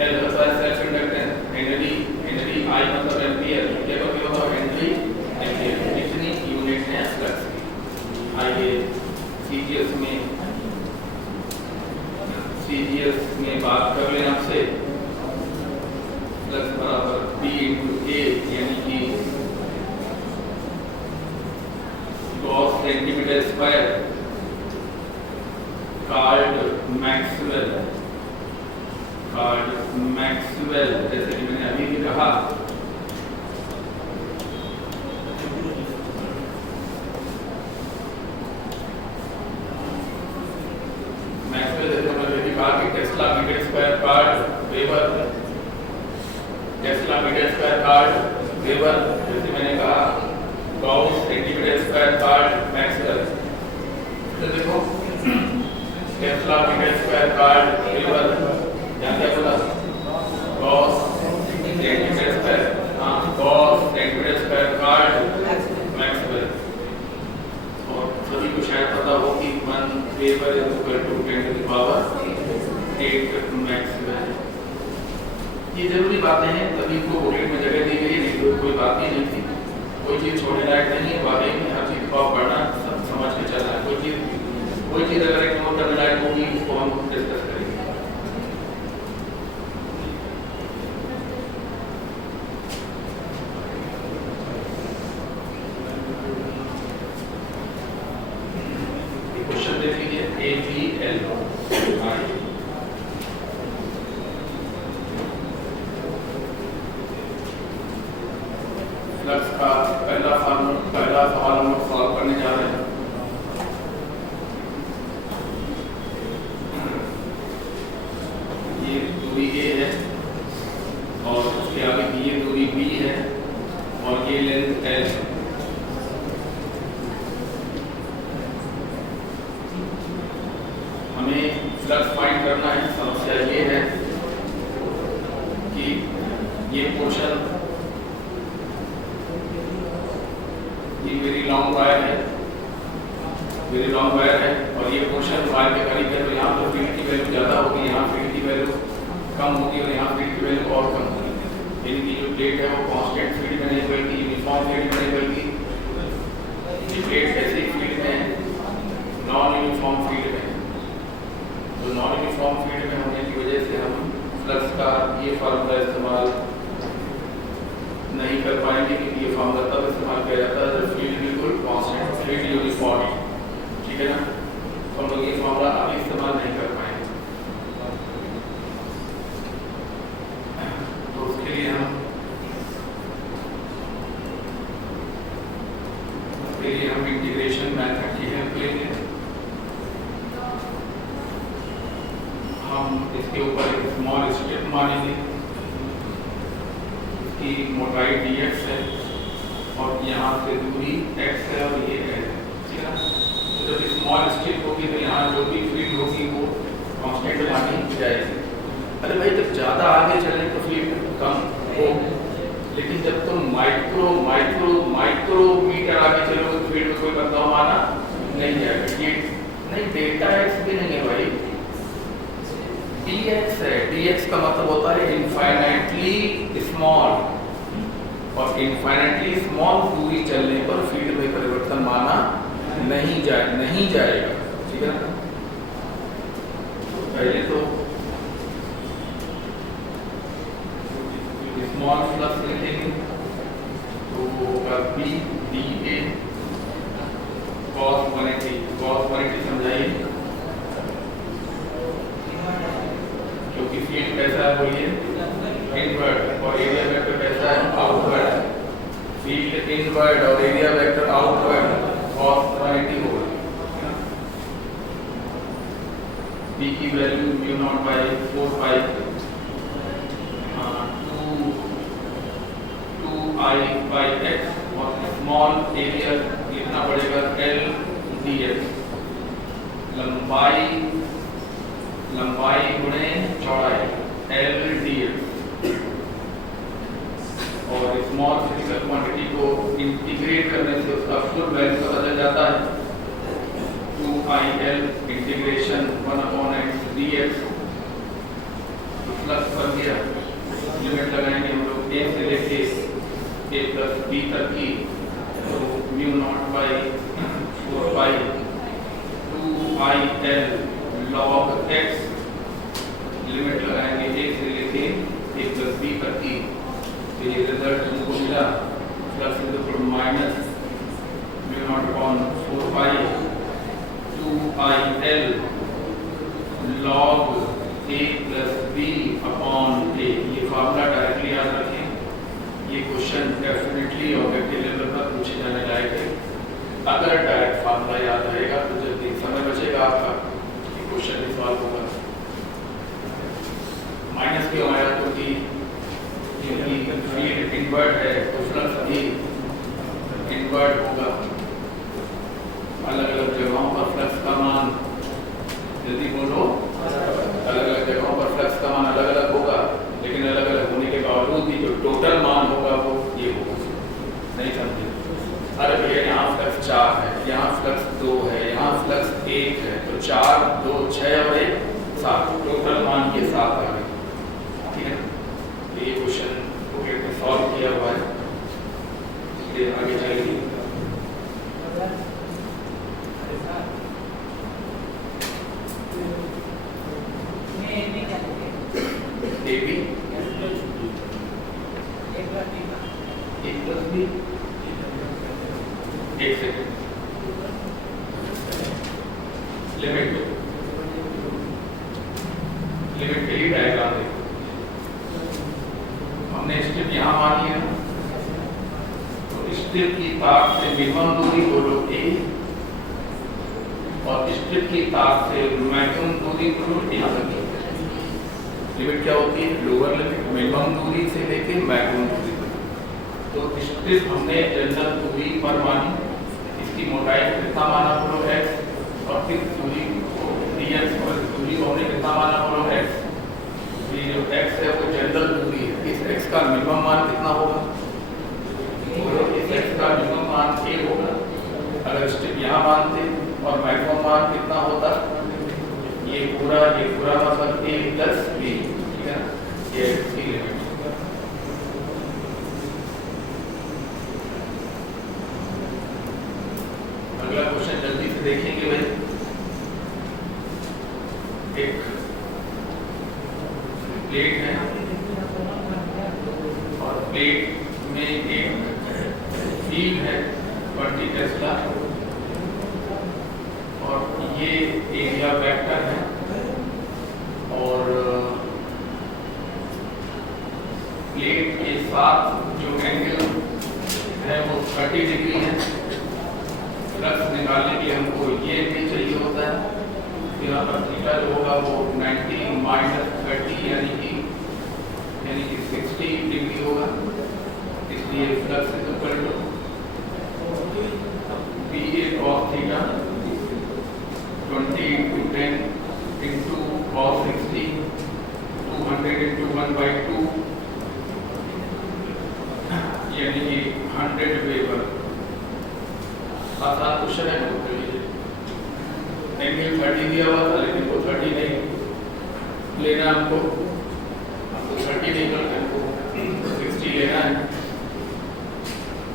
L होता है self inductance, henry, henry I मतलब एम्पियर, ये तो क्या होता है हेनरी एम्पियर। कितनी यूनिट है फ्लक्स की। आइए सीजीएस में बात कर लें आपसे, फ्लक्स बराबर P इंटू A, यानी कि Gauss centimetre square, called Maxwell, card Maxwell, जैसे कि मैंने अभी भी कहा, मैक्सवेल जैसे मैंने कहा कि tesla metre square called weber, tesla metre square called weber, जैसे मैंने कहा gauss centimetre square called maxwell. तो देखो tesla metre square called weber, यहाँ क्या बोला, गॉस सेंटीमीटर स्क्वायर, हाँ gauss centimetre square called maxwell. और सभी को शायद पता हो कि 1 weber equal to 10 to the power 8 max में है। ये जरूरी बातें हैं, तभी इनको बुलेट में जगह दी गई, नहीं तो कोई बात ही नहीं थी। कोई चीज़ छोड़ने लायक नहीं है, वाकई में हर चीज़ को पढ़ना सब समझ के चलना है। कोई चीज़ अगर इग्नोर करने लायक होगी उसको हम डिस्कस करेंगे। क्वेश्चन देख लीजिए, AVL फ्लक्स का पहला सवाल हम लोग सॉल्व करने जा रहे हैं। ये दूरी A है और उसके आगे ये दूरी B है और ये लेंथ L है। हमें फ्लक्स फाइंड करना है। समस्या ये है कि ये पोर्शन, ये मेरी लॉन्ग वायर है, और ये पोर्शन वायर के करीब है, तो यहाँ तो फील्ड की वैल्यू ज़्यादा होगी, यहाँ फील्ड की वैल्यू कम होगी और यहाँ फील्ड की वैल्यू और कम होगी। यानी कि जो प्लेट है वो कांस्टेंट फील्ड में नहीं बल्कि यूनिफॉर्म फील्ड में नहीं बल्कि ये प्लेट ऐसी फील्ड में है, नॉन यूनिफॉर्म फील्ड में है। तो नॉन यूनिफॉर्म फील्ड में होने की वजह से हम फ्लक्स का ये फार्मूला इस्तेमाल नहीं कर पाएंगे, क्योंकि ये फार्मूला तब इस्तेमाल किया जाता है जब फील्ड बिल्कुल कांस्टेंट, फील्ड यूनिफॉर्म, ठीक है ना। तो हम लोग ये फार्मूला अभी इस्तेमाल नहीं कर पाएंगे। तो उसके लिए हम इंटीग्रेशन मेथड की हेल्प लेंगे। हम इसके ऊपर एक स्मॉल स्टेप मानेंगे की मोटाई dx है और यहाँ से दूरी x है और ये है, ठीक है। तो जब स्मॉल स्टेप होगी तो यहाँ जो भी फील्ड होगी वो कांस्टेंट मानी जाएगी। अरे भाई जब ज़्यादा आगे चलें तो फील्ड कम हो, लेकिन जब तुम माइक्रोमीटर आगे चलोगे तो फील्ड में कोई बदलाव माना नहीं जाएगा। ये नहीं, डेल्टा x भी नहीं है भाई, dx है। dx का मतलब होता है इनफाइनाइटली स्मॉल, और इनफाइनाइटली स्मॉल दूरी चलने पर फील्ड में परिवर्तन माना नहीं जाएगा, ठीक है ना। पहले तो स्मॉल फ्लक्स लिखेंगे तो होगा B dA cos 180 समझाइए, क्योंकि फील्ड कैसा है बोलिए, इनवर्ड, और एरिया वेक्टर कैसा है, आउटवर्ड। फील्ड इनवर्ड और एरिया वेक्टर आउटवर्ड, cos 180 होगा। B की वैल्यू μ0/4 पाई 2I/x, और स्मॉल एरिया लिखना पड़ेगा L dx, लंबाई गुणे चौड़ाई L dx। और स्मॉल फिजिकल क्वांटिटी को इंटीग्रेट करने से उसका फुल वैल्यू पता चल जाता है, 2IL इंटीग्रेशन 1/x dx। तो फ्लक्स बन गया। लिमिट लगाएंगे हम लोग a से लेके a प्लस b तक की, तो μ0/4 pi 2IL log x, limit लगाएंगे a से लेके a प्लस b तक की। तो ये रिजल्ट हमको मिला, flux is equal to minus μ0/4 pi 2IL log a plus b upon a। ये फार्मूला डायरेक्टली याद रखें, ये क्वेश्चन डेफिनेटली ऑब्जेक्टिव लेवल पर पूछे जाने लायक है। अगर डायरेक्ट फार्मूला याद रहेगा तो जल्दी समय बचेगा आपका, ये क्वेश्चन भी सॉल्व होगा। माइनस क्यों आया, क्योंकि फील्ड इनवर्ट है तो फ्लक्स भी इनवर्ट होगा। अलग अलग जगहों पर फ्लक्स का मान, यदि बोलो अलग अलग जगहों पर फ्लक्स का मान अलग अलग होगा, लेकिन अलग अलग होने के बावजूद भी जो टोटल मान होगा वो ये होगा। नहीं समझे? अरे भैया यहाँ फ्लक्स 4 है, यहाँ फ्लक्स 2 है, यहाँ फ्लक्स 1 है, तो 4, 2, 6 और 1 7, टोटल मान ये 7 आ गए। ठीक है, ये क्वेश्चन बुकलेट में सॉल्व किया हुआ है, इसलिए आगे चलेगी। AB A+B, एक सेकंड, लिमिट के लिए डायग्राम देखो। हमने स्ट्रिप यहाँ मानी है, तो स्ट्रिप की तार से मिनिमम दूरी बोलो A और स्ट्रिप की तार से मैक्सिमम दूरी बोलो A। लिमिट क्या होती है? लोअर लिमिट, मिनिमम दूरी से लेके मैक्सिमम दूरी तक। तो स्ट्रिप हमने जनरल दूरी पर मानी, इसकी मोटाई कितना माना बोलो x, और फिर दूरी dx और दूरी को हमने कितना माना बोलो x। ये जो x है वो जनरल दूरी है, इस x का मिनिमम मान कितना होगा? इस x का मिनिमम मान a होगा। अगर स्ट्रिप यहाँ मानते और मैक्सिमम मान कितना होता? ये पूरा मतलब a प्लस b, ठीक है ना, ये इसकी लिमिट। अगला क्वेश्चन जल्दी से देखेंगे भाई। एक प्लेट है और प्लेट में एक फील्ड है 20 टेस्ला और ये एरिया वेक्टर है और प्लेट के साथ जो एंगल है वो 30 डिग्री है। फ्लक्स निकालने के लिए हमको ये भी चाहिए होता है, यहाँ पर थीटा जो होगा वो 90 माइनस 30 यानी कि 60 डिग्री होगा, इसलिए flux equal to BA cos theta 20 into 10 into cos 60 200 into 1/2 यानी कि 100 वेबर। आसान क्वेश्चन है, नोट कर लीजिए। एंगल 30 दिया हुआ था लेकिन वो 30 नहीं लेना, हमको 30 नहीं करना, हमको 60 लेना है।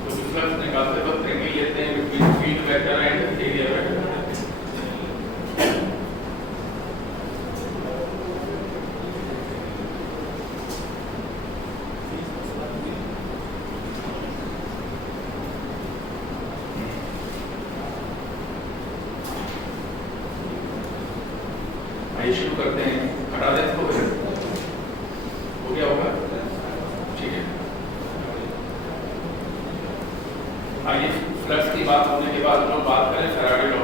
तो फ्लक्स निकालते वक्त एंगल लेते हैं between field vector and area vector. शुरू करते हैं, हटा दें इसको, हो गया होगा, ठीक है। आइए फ्लक्स की बात होने के बाद हम लोग बात करें फैराडे लॉ।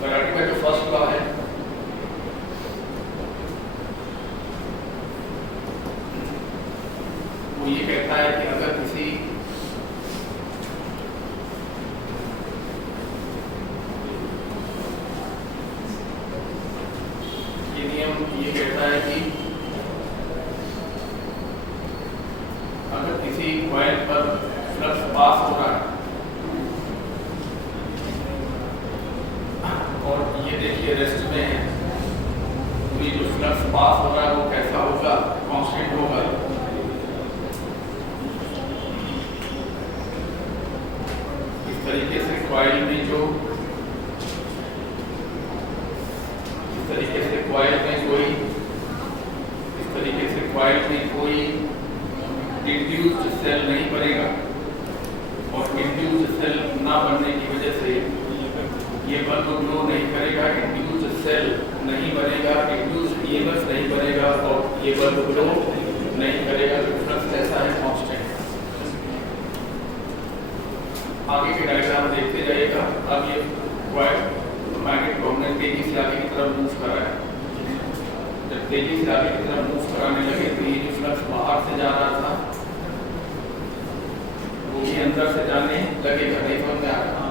फैराडे का जो फर्स्ट लॉ है वो ये कहता है कि अगर किसी ये कहता है कि अगर किसी कॉइल पर फ्लक्स पास हो रहा है और ये देखिए रेस्ट में है, तो ये जो फ्लक्स पास हो रहा है वो कैसा होगा? कांस्टेंट होगा। इस तरीके से कॉइल में कोई इंड्यूस्ड सेल नहीं बनेगा और इंड्यूस्ड सेल ना बनने की वजह से ये बल्ब ग्लो नहीं करेगा, इंड्यूस्ड सेल नहीं बनेगा, इंड्यूस्ड ईएमएफ नहीं बनेगा और ये बल्ब ग्लो नहीं करेगा। तो फ्लक्स ऐसा है कांस्टेंट। आगे के डायग्राम देखते जाइएगा। अब ये मैग्नेट घूमने तेजी से आगे की तरफ मूव कर रहा है। जब तेजी से आगे की तरफ मूव कराने लगे तो ये जो फ्लक्स बाहर से जा रहा था वो भी अंदर से जाने लगेगा। नहीं समझ में आ रहा?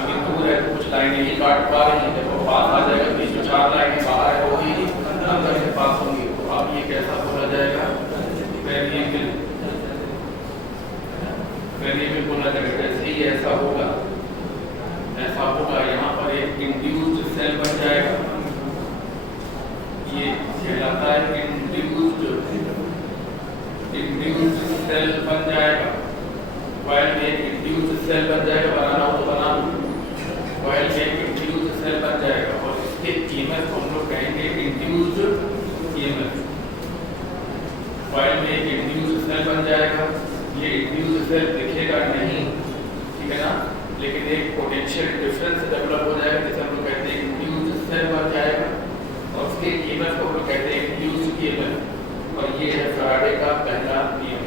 अभी दूर है तो कुछ लाइनें ही काट पा रही हैं, जब वो पास आ जाएगा तो जो 4 लाइनें बाहर है वो ही अंदर से पास होंगी। तो अब ये कैसा बोला जाएगा? वेरिएबल बोला जाएगा। जैसे ही ऐसा होगा यहाँ पर एक इंड्यूस्ड सेल बन जाएगा सेल बन जाएगा, कॉइल में एक इंड्यूस्ड सेल बन जाएगा, बनाना हो तो बना लो, कॉइल में एक इंड्यूस्ड सेल बन जाएगा और इसके ईएमएफ को हम लोग कहेंगे इंड्यूस्ड ईएमएफ। कॉइल में एक इंड्यूस्ड सेल बन जाएगा, ये इंड्यूस्ड सेल दिखेगा नहीं, ठीक है ना, लेकिन एक पोटेंशियल डिफरेंस डेवलप हो जाएगा जिसे हम लोग कहते हैं इंड्यूस्ड सेल बन जाएगा और उसके ईएमएफ को हम लोग कहते हैं इंड्यूस्ड ईएमएफ। और ये है फैराडे का पहला नियम।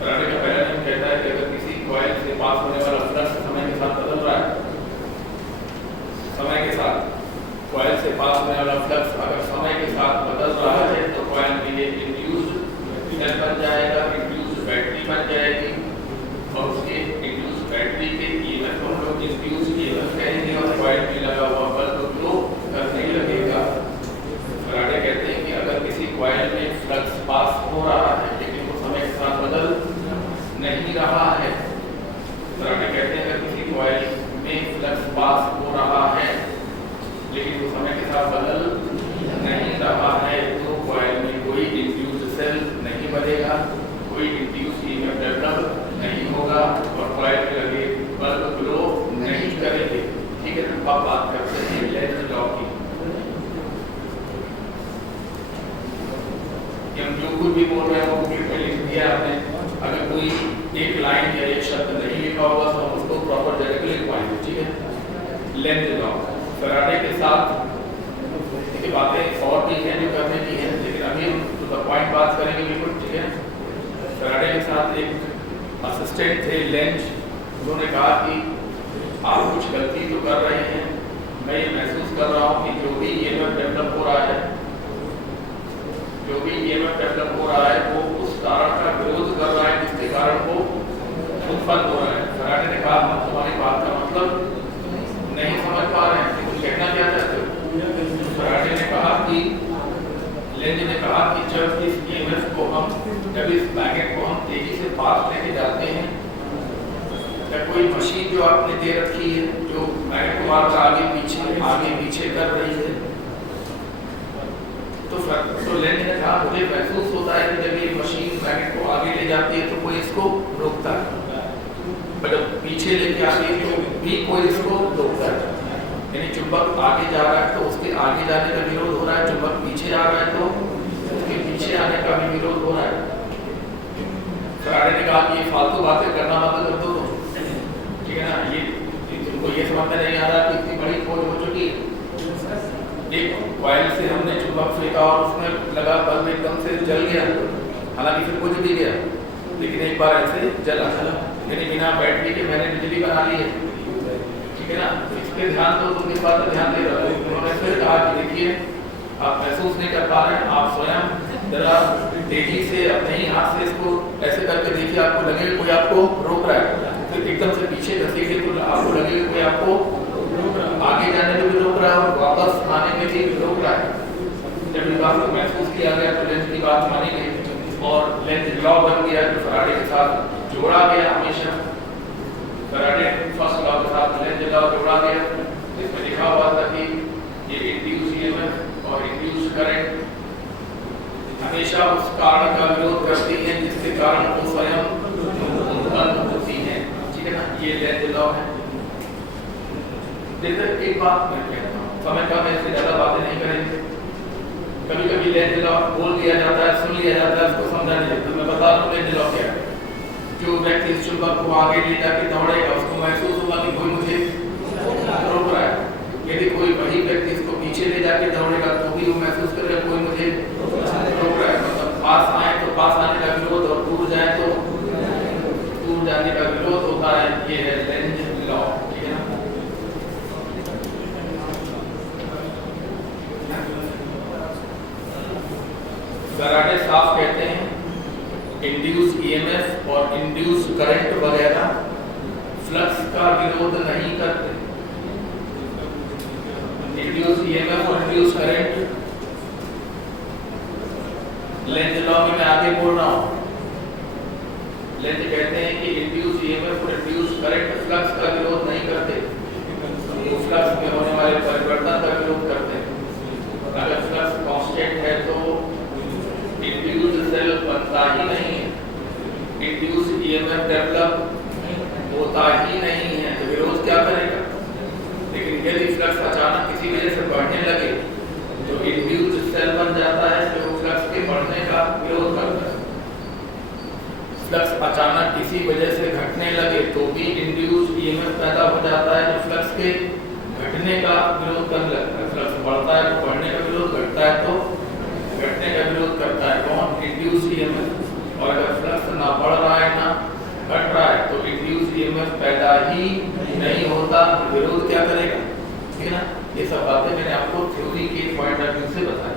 फैराडे का पहला नियम कहता है कि अगर किसी कॉइल से पास होने वाला फ्लक्स समय के साथ बदल रहा है, समय के साथ कॉइल से पास होने वाला फ्लक्स अगर समय के साथ बदल रहा है तो कॉइल में ये इंड्यूस्ड सेल बन जाएगा, इंड्यूस्ड बैटरी बन जाएगी और उसके इंड्यूस्ड बैटरी के ईएमएफ को हम लोग इंड्यूस्ड ईएमएफ कहेंगे और कॉइल में लगा हुआ बल्ब ग्लो करने लगेगा। फैराडे कहते हैं कि अगर किसी कॉइल में फ्लक्स पास हो रहा है लेकिन वो समय के साथ बदल नहीं रहा है, फैराडे कहते हैं अगर किसी कॉइल में फ्लक्स पास हो रहा है लेकिन वो समय के साथ बदल नहीं रहा है तो कॉइल में कोई इंड्यूस्ड सेल नहीं बनेगा, कोई इंड्यूस्ड ईएमएफ डेवलप नहीं होगा और कॉइल में लगे बल्ब ग्लो नहीं करेंगे। ठीक है, तो अब बात करते हैं लेंज लॉ की। हम जो कुछ भी बोल रहे हैं वो बुक में लिख दिया आपने, अगर कोई एक लाइन या एक शब्द नहीं लिखा होगा तो हम उसको प्रॉपर जगह पे लिख पाएंगे। ठीक है, लेंज लॉ फैराडे के साथ ये बातें और भी हैं जो करने की है, लेकिन अभी हम तो द पॉइंट बात करेंगे बिल्कुल। ठीक है, फैराडे के साथ एक असिस्टेंट थे लेंज, उन्होंने कहा कि आप कुछ गलती तो कर रहे हैं, मैं ये महसूस कर रहा हूँ कि जो भी ईएमएफ डेवलप हो रहा है, जो भी ईएमएफ डेवलप हो रहा है वो उस कारण का विरोध कर रहा है जिसके कारण वो उत्पन्न हो रहा है। फैराडे ने कहा हम तुम्हारी बात का मतलब नहीं समझ पा रहे हैं, कुछ कहना क्या चाहते हो। फैराडे ने कहा कि लेंज ने कहा कि जब इस ईएमएफ को हम, जब इस मैग्नेट को हम तेजी से पास लेके जाते हैं या कोई मशीन जो आपने दे रखी है जो मैग्नेट को आगे पीछे कर रही है, तो लेंज ने कहा मुझे महसूस होता है कि जब ये मशीन मैग्नेट को आगे ले जाती है तो कोई इसको रोकता है, पर जब पीछे लेके आती है तो भी कोई इसको रोकता है। यानी चुंबक आगे जा रहा है तो उसके आगे जाने का विरोध हो रहा है, चुंबक पीछे आ रहा है तो उसके पीछे आने का भी विरोध हो रहा है। फैराडे ने कहा कि ये फालतू बातें करना मत कर दो, ठीक है ना, ये तुमको ये समझ में नहीं आ रहा कि इतनी बड़ी खोज हो चुकी है। एक कॉइल से हमने चुंबक फेंका और उसमें लगा बल्ब एकदम से जल गया, हालांकि फिर कुछ भी गया, लेकिन एक बार ऐसे जला, यानी बिना बैटरी के मैंने बिजली बना ली है। ठीक है ना, इस पे ध्यान दो, तुम इस बात पर ध्यान दे रहे हो। उन्होंने फिर कहा कि देखिए आप महसूस नहीं कर पा रहे हैं, आप स्वयं जरा तेजी से अपने ही हाथ से इसको ऐसे करके देखिए, आपको लगेगा कोई आपको रोक रहा है, फिर एकदम से पीछे घसीटिए तो आपको लगेगा कोई आपको आगे जाने में भी रोक रहा है और वापस आने में भी रोक रहा है। जब इस बात को महसूस किया गया तो लेंज की बात मानी गई और लेंज लॉ बन गया जो फैराडे के साथ जोड़ा गया। हमेशा फैराडे फर्स्ट लॉ के साथ लेंज लॉ जोड़ा गया, जिसमें लिखा हुआ था कि ये इंड्यूस्ड ईएमएफ और इंड्यूस्ड करंट हमेशा उस कारण का विरोध करती है जिसके कारण वो स्वयं उत्पन्न होती है। ठीक है ना, ये लेंज लॉ है। जैसे एक बात मैं कहता हूँ, समय कम है इससे ज्यादा बातें नहीं करेंगे। कभी कभी लेंज लॉ बोल दिया जाता है, सुन लिया जाता है, उसको समझा नहीं जाता। मैं बता दूं लेंज लॉ क्या है। जो व्यक्ति इस चुंबक को आगे ले जाके दौड़ेगा उसको महसूस होगा कि कोई मुझे रोक रहा है। यदि कोई वही व्यक्ति इसको पीछे ले जाके दौड़ेगा तो भी वो महसूस करेगा कोई मुझे रोक रहा है। मतलब पास आए तो पास आने का विरोध और दूर जाए तो दूर जाने का विरोध होता है। ये है लेंज लॉ। ठीक है ना, फैराडे साफ कहते हैं इंड्यूस्ड ईएमएफ और इंड्यूस्ड करंट वगैरह फ्लक्स का विरोध नहीं करते। इंड्यूस्ड ईएमएफ और इंड्यूस्ड करंट लेंज लॉ में मैं आगे बोल रहा हूँ। लेंज कहते हैं कि इंड्यूस्ड ईएमएफ और इंड्यूस्ड करंट फ्लक्स का विरोध नहीं करते, वो फ्लक्स में होने वाले परिवर्तन का विरोध करते हैं। अगर फ्लक्स कांस्टेंट है तो इंड्यूस्ड सेल बनता ही नहीं है। किसी वजह से बढ़ने लगे तो इंड्यूस्ड सेल बन जाता है जो फ्लक्स के बढ़ने का विरोध करता है। फ्लक्स अचानक किसी वजह से घटने लगे तो भी इंड्यूस्ड ईएमएफ पैदा हो जाता है जो फ्लक्स के घटने का विरोध करने लगता है। फ्लक्स बढ़ता है तो बढ़ने का विरोध, घटता है तो घटने का विरोध करता है कौन? Induced EMF. और अगर फ्लक्स ना बढ़ रहा है ना घट रहा है तो इंड्यूस्ड ईएमएफ पैदा ही नहीं होता, विरोध क्या करेगा? ठीक है ना। ये सब बातें मैंने आपको थ्योरी के पॉइंट ऑफ व्यू से बताया।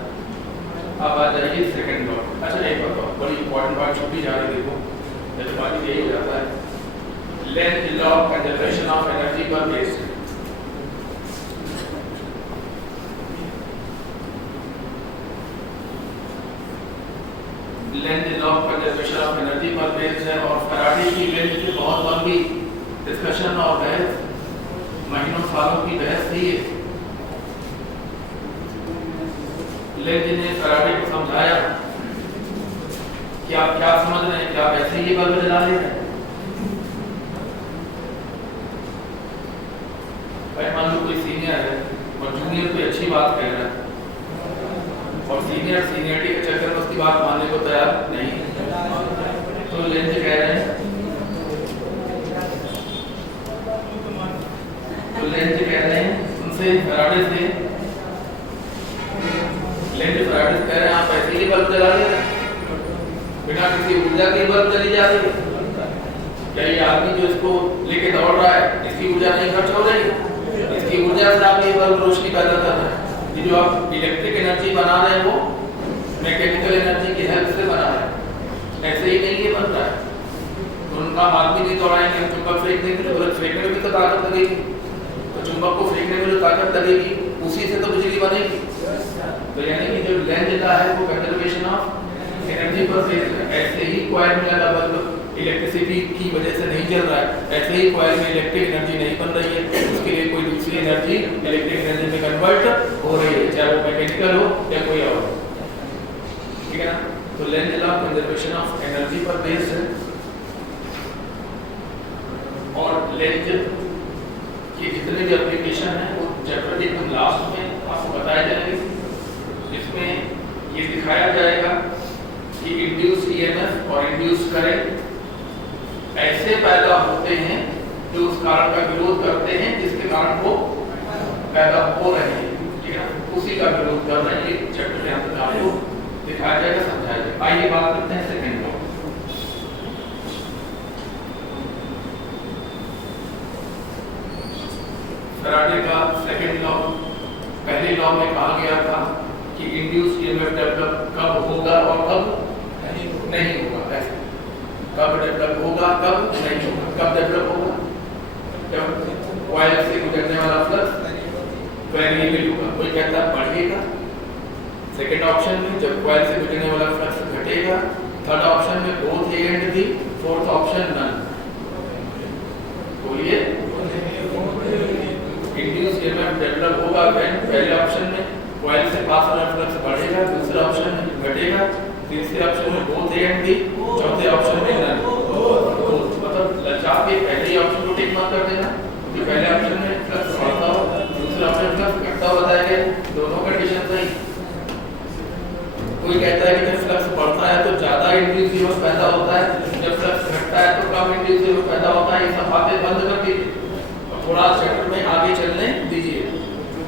अब आ जाइए सेकंड लॉ। अच्छा एक बताओ, बड़ी इंपॉर्टेंट बात छूटी जा रही, देखो जल्दबाजी यही हो जाता है। Lenz law conservation of energy पर based. Lenz law conservation of energy पर बेस्ड है और फैराडे की लेंथ की बहुत लंबी डिस्कशन और बहस, महीनों सालों की बहस थी। लेंथ ने फैराडे को समझाया कि आप क्या समझ रहे हैं, क्या वैसे ही बल्ब जला रहे हैं? भाई मान लो कोई सीनियर है और जूनियर कोई अच्छी बात कह रहा है और सीनियर सीनियरिटी के चक्कर में उसकी बात मानने को तैयार नहीं, तो लेंथ कह रहे हैं उनसे फैराडे से लेंथ फैराडे कह रहे हैं आप ऐसे ही बल्ब जला रहे हैं, बिना किसी ऊर्जा के बल्ब जली जा रही है। क्या ये आदमी जो इसको लेके दौड़ रहा है इसकी ऊर्जा नहीं खर्च हो रही? इसकी ऊर्जा से आप ये बल्ब रोशनी पैदा कर रहे हैं। ये जो आप इलेक्ट्रिक एनर्जी बना रहे हैं वो मैकेनिकल एनर्जी की हेल्प से बना रहे हैं, ऐसे ही नहीं ये बन रहा है। तो उनका हाथ भी नहीं दौड़ाएंगे, हम चुंबक फेंकने के लिए, फेंकने में भी तो ताकत लगेगी, तो चुंबक को फेंकने में जो ताकत लगेगी उसी से तो बिजली बनेगी। तो यानी कि जो लेंथ का है वो कंजर्वेशन ऑफ एनर्जी पर बेस्ड है। ऐसे ही कॉइल में लगा बल्ब इलेक्ट्रिसिटी की वजह से नहीं जल रहा है, ऐसे ही कॉइल में इलेक्ट्रिक एनर्जी नहीं बन रही है, उसके लिए कोई दूसरी एनर्जी इलेक्ट्रिक एनर्जी में कन्वर्ट हो रही है, चाहे वो मैकेनिकल हो या कोई और। ठीक है ना। तो length law conservation of energy पर बेस्ड है और लेंथ की जितने भी एप्लीकेशन है वो चैप्टर के एकदम लास्ट में आपको बताया जाएगा। इसमें ये दिखाया जाएगा कि इंड्यूस्ड ईएमएफ और इंड्यूस्ड करंट ऐसे पैदा होते हैं जो उस कारण का विरोध करते हैं जिसके कारण वो पैदा हो रहे हैं। ठीक है, उसी का विरोध कर रहे हैं। ये चैप्टर के अंदर आपको दिखाया जाएगा, समझाया जाएगा। आइए बात करते हैं सेकंड लॉ। फैराडे का सेकंड लॉ, पहले लॉ में कहा गया था कि इंड्यूस्ड ईएमएफ डेवलप कब होगा और कब नहीं होगा। ऐसे कब डेवलप होगा, कब नहीं होगा। कब डेवलप होगा? जब कॉइल से गुजरने वाला फ्लक्स वेरिएबल होगा। कोई कहता है बढ़ेगा, सेकंड ऑप्शन में जब कॉइल से गुजरने वाला फ्लक्स घटेगा, थर्ड ऑप्शन में both A and B, fourth option none. बोलिए इंड्यूस्ड ईएमएफ डेवलप होगा व्हेन पहले ऑप्शन में कॉइल से पास वाला फ्लक्स बढ़ेगा, दूसरे ऑप्शन में घटेगा, तीसरे ऑप्शन में बोथ ए एंड बी, चौथे ऑप्शन में नन। मतलब लचा के पहले ही ऑप्शन को टिक मत कर देना कि पहले ऑप्शन में फ्लक्स बढ़ता हो, दूसरे ऑप्शन में फ्लक्स घटता हो, बताया गया दोनों कंडीशन सही। कोई कहता है कि जब फ्लक्स बढ़ता है तो ज्यादा इंड्यूस्ड ईएमएफ पैदा होता है, जब फ्लक्स घटता है तो कम इंड्यूस्ड ईएमएफ पैदा होता है। ये सब बातें बंद कर दीजिए और थोड़ा चैप्टर में आगे चलने दीजिए।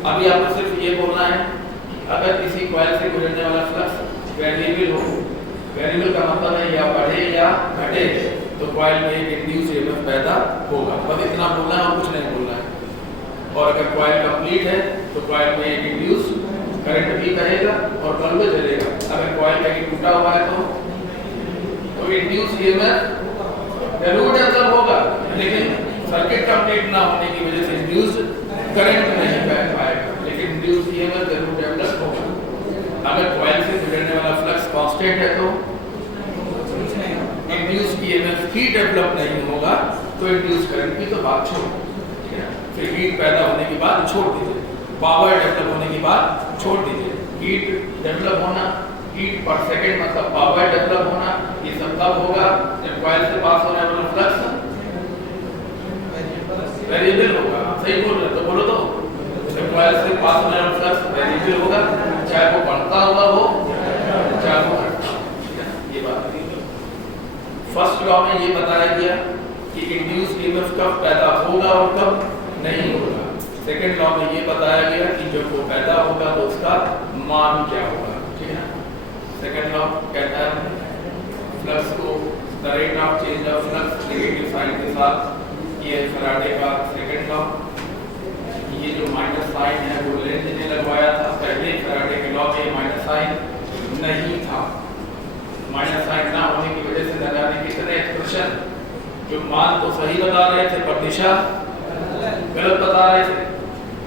अभी आपको सिर्फ ये बोलना है कि अगर किसी कॉइल से गुजरने वाला फ्लक्स वेरिएबल हो, वेरिएबल का मतलब है या बढ़े या घटे, तो कॉइल में एक इंड्यूस्ड ईएमएफ पैदा होगा। बस इतना बोलना है और कुछ नहीं बोलना है। और अगर कॉइल कंप्लीट है तो कॉइल में एक इंड्यूस्ड करंट भी बहेगा और बल्ब जलेगा। अगर कॉइल कहीं टूटा हुआ है तो इंड्यूस्ड ईएमएफ जरूर डेवलप होगा, लेकिन सर्किट कंप्लीट ना होने की वजह से इंड्यूस्ड करंट नहीं बह पाएगा, लेकिन इंड्यूस्ड ईएमएफ जरूर डेवलप होगा। अगर कॉइल से गुजरने वाला फ्लक्स कांस्टेंट है तो इंड्यूस्ड ईएमएफ ही डेवलप नहीं होगा, तो इंड्यूस्ड करंट की तो बात छोड़, ठीक है। फिर हीट पैदा होने के बाद छोड़ दीजिए, पावर डेवलप होने के बाद छोड़ दीजिए। हीट डेवलप होना, हीट पर सेकंड मतलब पावर डेवलप होना, ये सब तब होगा जब कॉइल से पास होने वाला फ्लक्स वेरिएबल होगा। सही बोल रहे तो बोलो, तो जब कॉइल से पास होने वाला फ्लक्स वेरिएबल होगा, चाहे वो बढ़ता हुआ हो चाहे वो घटता हो। ये बात फर्स्ट लॉ में ये बताया गया कि इंड्यूस्ड ईएमएफ कब पैदा होगा और कब नहीं होगा। सेकंड लॉ में ये बताया गया कि जब वो पैदा होगा तो उसका मान क्या होगा। ठीक है, सेकंड लॉ कहता है फ्लक्स को the rate of change of flux negative sign के साथ। ये फैराडे का सेकंड लॉ। ये जो माइनस साइन है वो लेंज ने लगवाया था, पहले फैराडे के लॉ में माइनस साइन नहीं था। माइनस साइन ना होने की वजह से न जाने कितने एक्सप्रेशन जो मान तो सही बता रहे थे पर दिशा गलत बता रहे थे।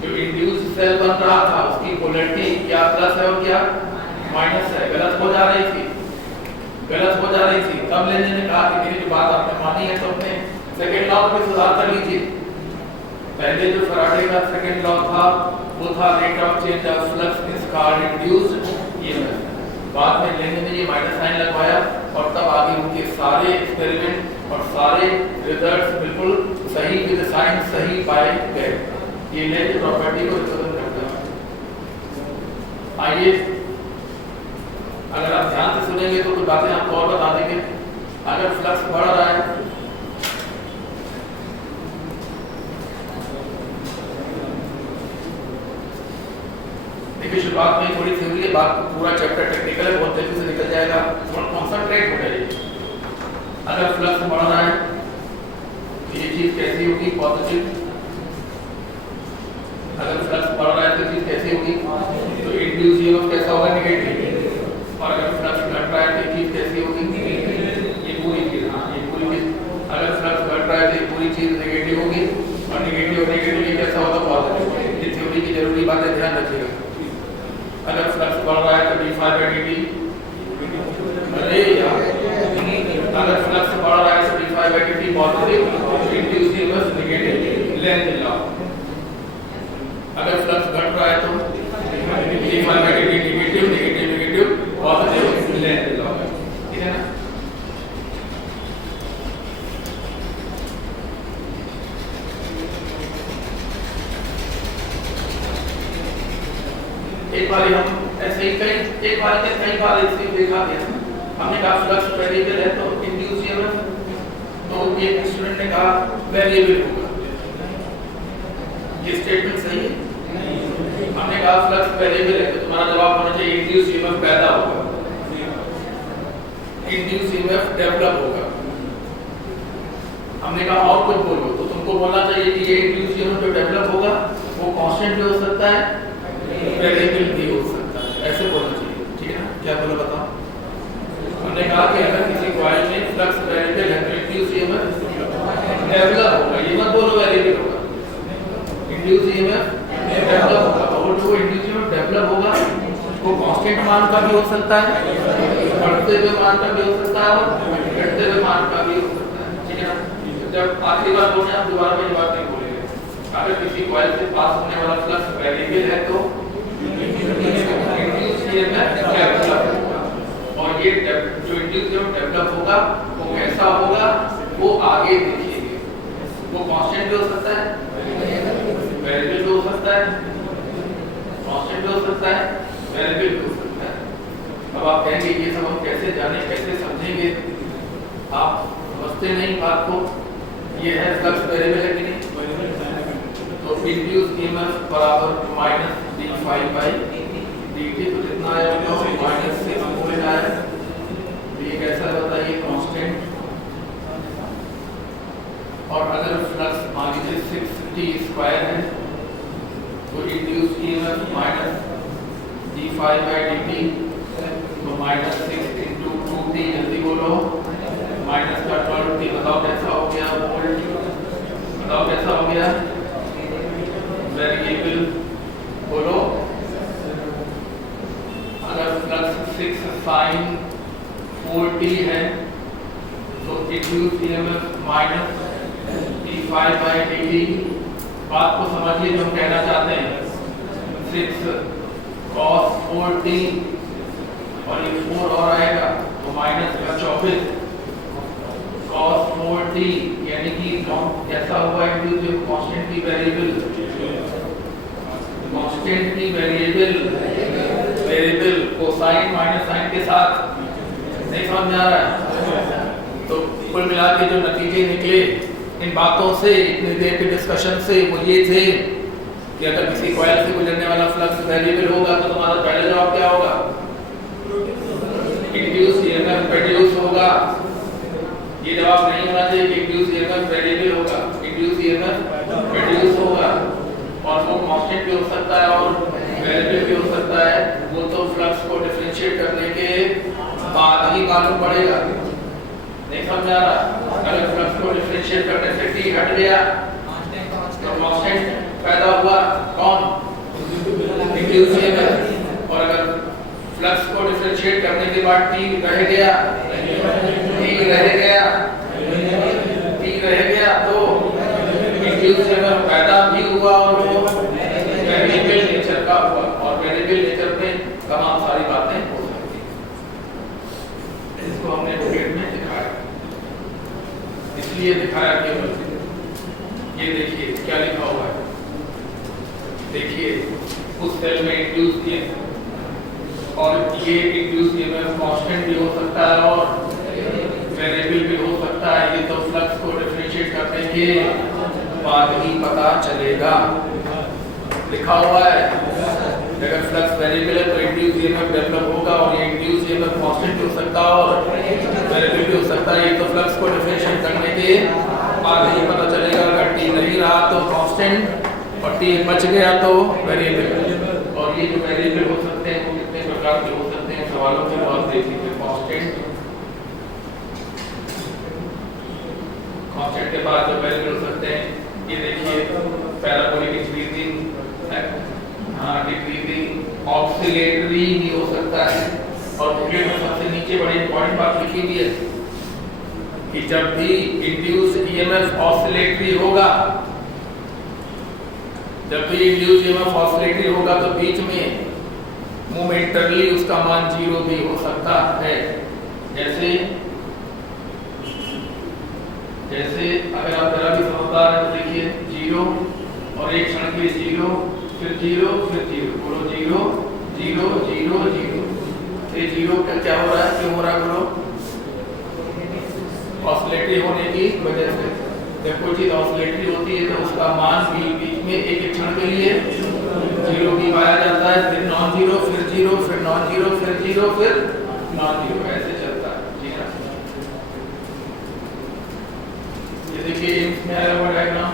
जो इंड्यूस सेल बन रहा था उसकी पोलैरिटी क्या प्लस है और क्या माइनस है, गलत हो जा रही थी, गलत हो जा रही थी। तब लेने ने कहा कि मेरी जो बात आपने मानी है तो अपने सेकंड लॉ पे सुधार कर लीजिए। पहले जो फैराडे का सेकंड लॉ था वो था rate of change of flux is called induced EMF. बाद में लेने ने ये माइनस साइन लगवाया और तब आगे उनके सारे एक्सपेरिमेंट और सारे रिजल्ट्स बिल्कुल सही विद साइन सही पाए गए। ये लेंज प्रॉपर्टी को रिप्रेजेंट करता है। आइए अगर आप ध्यान से सुनेंगे तो कुछ बातें आपको और बता देंगे। अगर फ्लक्स बढ़ रहा है देखिए, शुरुआत में थोड़ी थ्योरी है, बात पूरा चैप्टर टेक्निकल है, बहुत तेजी से निकल जाएगा, थोड़ा कॉन्सेंट्रेट हो जाइए। अगर फ्लक्स बढ़ रहा है तो ये चीज कैसी होगी, पॉजिटिव। अगर फ्लक्स बढ़ रहा है तो चीज कैसी होगी, तो इंड्यूस ईएमएफ कैसा होगा, नेगेटिव। और अगर फ्लक्स घट रहा है तो चीज कैसी होगी, ये पूरी चीज, हाँ ये पूरी चीज, अगर फ्लक्स घट रहा है तो ये पूरी चीज नेगेटिव होगी और नेगेटिव ये कैसा होगा, पॉजिटिव। ये थ्योरी की जरूरी बातें ध्यान रखिएगा। अगर फ्लक्स बढ़ रहा है तो d∅dt, अरे यार अगर फ्लक्स बढ़ रहा है तो d∅dt positive, induce EMF negative, Lenz law. अगर फ्लक्स घट रहा है तो d∅ dt negative negative negative positive, Lenz law. ठीक है ना। एक बार हम ऐसे ही कई बार इसे देखा गया। हमने कहा फ्लक्स वेरिएबल है तो इंड्यूस ईएमएफ, तो एक स्टूडेंट ने कहा वेरिएबल होगा। ये स्टेटमेंट सही है? हमने कहा फ्लक्स वेरिएबल है तो तुम्हारा जवाब होना चाहिए इंड्यूस ईएमएफ पैदा होगा, इंड्यूस ईएमएफ डेवलप होगा। हमने कहा और कुछ बोलो तो तुमको बोलना चाहिए कि ये इंड्यूस ईएमएफ जो डेवलप होगा वो कांस्टेंट भी हो सकता है, वेरिएबल भी हो सकता है, ऐसे बोलना चाहिए। ठीक है ना, क्या बोला बताओ। हमने कहा कि अगर किसी कॉइल में फ्लक्स वेरिएबल है तो इंड्यूस ईएमएफ डेवलप होगा, ये मत बोलो वेरिएबल होगा, इंड्यूस ईएमएफ डेवलप होगा। और जो इंड्यूस ईएमएफ डेवलप होगा वो कांस्टेंट मान का भी हो सकता है, बढ़ते हुए मान का भी हो सकता है और घटते हुए मान का भी हो सकता है। ठीक है ना। जब आखिरी बार बोलना है आप दोबारा वही बात नहीं बोलेंगे। अगर किसी कॉइल से पास होने वाला फ्लक्स वेरिएबल है तो इंड्यूस ईएमएफ डेवलप होगा, और ये जो इंड्यूस ईएमएफ डेवलप होगा वो कैसा होगा वो आगे देखिएगा। वो कांस्टेंट भी हो सकता है, वेरिएबल भी हो सकता है, कांस्टेंट भी हो सकता है, वेरिएबल भी हो सकता है। अब आप कहेंगे ये सब हम कैसे जाने, कैसे समझेंगे, आप समझते नहीं बात को। ये है फ्लक्स वेरिएबल है कि नहीं, तो इंड्यूस ईएमएफ बराबर माइनस d∅dt, तो कितना आया माइनस 6 वोल्ट आया। ये कैसा बताइए, कांस्टेंट। और अगर फ्लक्स मान लीजिए 6t² है तो इंड्यूस ईएमएफ माइनस d∅dt, तो माइनस 6 × 2t, जल्दी बोलो, माइनस का 12t, बताओ कैसा हो गया वोल्ट, बताओ कैसा हो गया वेरिएबल, बोलो। अगर फ्लक्स 6 sin 4t है तो इंड्यूस ईएमएफ माइनस d∅dt। बात को समझिए जो हम कहना चाहते हैं, 6 cos 4t और ये 4 और आएगा तो माइनस का 24 cos 4t, यानी कि कैसा हुआ इंड्यूस कांस्टेंट की वेरिएबल कांस्टेंट की वेरिएबल कोसाइन माइनस साइन के साथ। नहीं समझ में आ रहा है? तो कुल मिला के जो नतीजे निकले इन बातों से, इतनी देर के डिस्कशन से, वो ये थे कि अगर किसी कॉइल से गुजरने वाला फ्लक्स वेरिएबल होगा तो तुम्हारा पहला जवाब क्या होगा? इंड्यूस ईएमएफ प्रोड्यूस होगा। ये जवाब नहीं होना चाहिए कि इंड्यूस ईएमएफ वेरिएबल होगा। इंड्यूस ईएमएफ प्रोड्यूस होगा और वो कांस्टेंट भी हो सकता है और वेरिएबल भी हो सकता है। वो तो फ्लक्स को डिफरेंशिएट करने के बाद ही मालूम पड़ेगा। नहीं समझ आ रहा? अगर फ्लक्स को डिफरेंशिएट करने से टी हट गया तो कांस्टेंट पैदा हुआ, कौन? Induce EMF. और अगर फ्लक्स को डिफरेंशिएट करने के बाद टी रह गया, तो इंड्यूस ईएमएफ पैदा भी हुआ और वो वेरिएबल नेचर का हुआ। और वेरिएबल नेचर में तमाम सारी बातें हो सकती हैं। इसको हमने डिबेट में दिखाया, इसलिए दिखाया केवल। ये देखिए क्या लिखा हुआ है, देखिए उस सेल में इंड्यूस ईएमएफ, और ये इंड्यूस ईएमएफ कांस्टेंट भी हो सकता है और वेरिएबल भी हो सकता है। ये तो फ्लक्स को डिफरेंशिएट करने के बाद ही पता चलेगा। लिखा हुआ है अगर फ्लक्स वेरिएबल है तो इंड्यूस ईएमएफ डेवलप होगा और ये इंड्यूस ईएमएफ कांस्टेंट हो सकता है और वेरिएबल भी हो सकता है। ये तो फ्लक्स को डिफरेंशिएट करने के बाद ही पता चलेगा। अगर टी नहीं रहा तो कांस्टेंट और टी बच गया तो वेरिएबल। और ये जो वेरिएबल हो सकते हैं वो कितने प्रकार के हो सकते हैं, सवालों के बाद देखेंगे। कांस्टेंट के बाद जो वेरिएबल हो सकते हैं, ये देखिए पैराबोलिक इंक्रीजिंग, डिक्रीजिंग, ऑक्सिलेटरी भी हो सकता है। और बुकलेट में सबसे नीचे बड़ी इंपॉर्टेंट बात लिखी हुई है कि जब भी इंड्यूस ईएमएफ ऑक्सिलेटरी होगा, जब भी इंड्यूस ईएमएफ ऑक्सिलेटरी होगा तो बीच में मोमेंटरली उसका मान 0 भी हो सकता है। जैसे अगर आप जरा भी समझदार हैं तो देखिए 0 और एक क्षण के लिए 0, फिर 0, फिर 0, बोलो 0, 0, 0, 0। ये 0 का क्या हो रहा है, क्यों हो रहा है बोलो? ऑसिलेटरी होने की वजह से। जब कोई चीज ऑसिलेटरी होती है तो उसका मान भी बीच में एक क्षण के लिए 0 भी पाया जाता है, फिर नॉन 0, फिर 0, फिर नॉन 0, फिर 0, फिर नॉन 0, ऐसे चलता है। ठीक है, ये देखिए इसमें आया हुआ डायग्राम।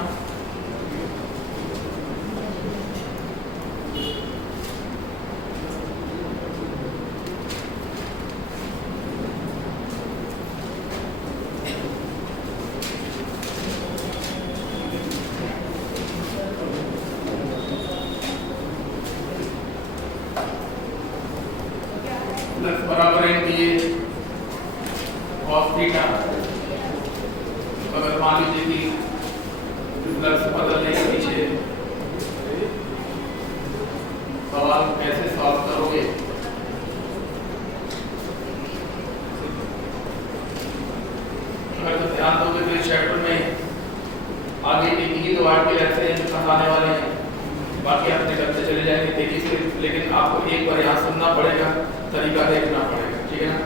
बराबर है कि cos थीटा। अगर मान लीजिए कि फ्लक्स बदलने के पीछे सवाल कैसे सॉल्व करोगे, अगर तो ध्यान दोगे तो इस चैप्टर में आगे एक ही 2 आर्टिकल ऐसे हैं जो आने वाले हैं, बाकी अपने करते चले जाएंगे तेजी से। लेकिन आपको एक बार यहाँ सुनना पड़ेगा, तरीका देखना पड़ेगा। ठीक है ना?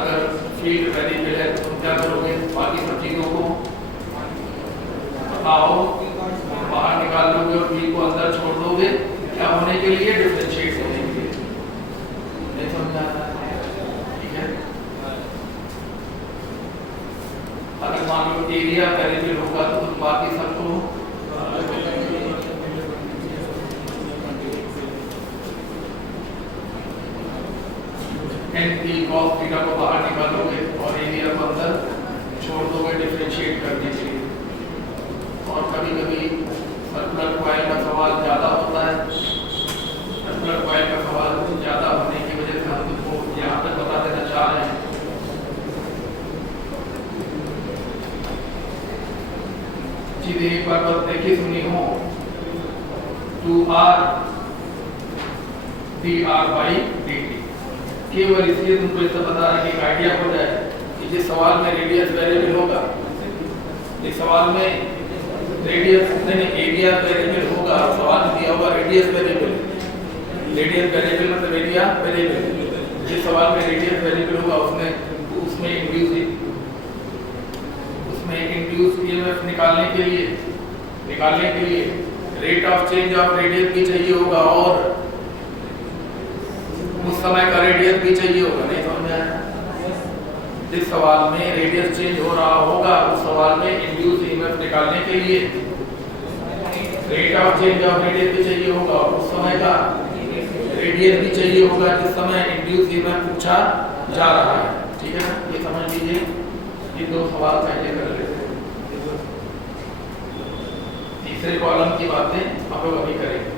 अगर फील्ड वेरिएबल है तो तुम क्या करोगे, बाकी सब चीजों को बताओ, बाहर निकाल लोगे और फील्ड को अंदर छोड़ दोगे। क्या होने के लिए? डिफरेंशिएट होने के लिए। नहीं समझा? ठीक है। अगर मान लो एरिया वेरिएबल होगा तो तुम बाकी सबको एन cos थीटा को बाहर निकालोगे और एरिया को अंदर छोड़ दोगे डिफरेंशिएट करने के लिए। और कभी कभी सर्कुलर कॉइल का सवाल ज्यादा होता है। सर्कुलर कॉइल का सवाल ज्यादा होने की वजह से हम तुमको यहाँ तक बता देना चाह रहे हैं। चीजें एक बार बस देखी सुनी हो, 2r dr by dt। केवल इसलिए तुमको इससे बता रहा है कि एक आइडिया हो जाए कि जिस सवाल में रेडियस वेरिएबल होगा, इस सवाल में रेडियस नहीं, एरिया वेरिएबल होगा, सवाल में दिया होगा रेडियस वेरिएबल। रेडियस वेरिएबल मतलब एरिया वेरिएबल। जिस सवाल में रेडियस वेरिएबल होगा उसमें इंड्यूस ईएमएफ निकालने के लिए rate of change of radius भी चाहिए होगा और उस समय का रेडियस भी चाहिए होगा। नहीं समझ में आया? जिस सवाल में रेडियस चेंज हो रहा होगा उस सवाल में इंड्यूस ईएमएफ निकालने के लिए rate of change of radius भी चाहिए होगा और उस समय का रेडियस भी चाहिए होगा जिस समय इंड्यूस ईएमएफ पूछा जा रहा है। ठीक है ना? ये समझ लीजिए, ये दो सवाल पहले कर लेते हैं। तीसरे कॉलम की बातें हम लोग अभी करेंगे।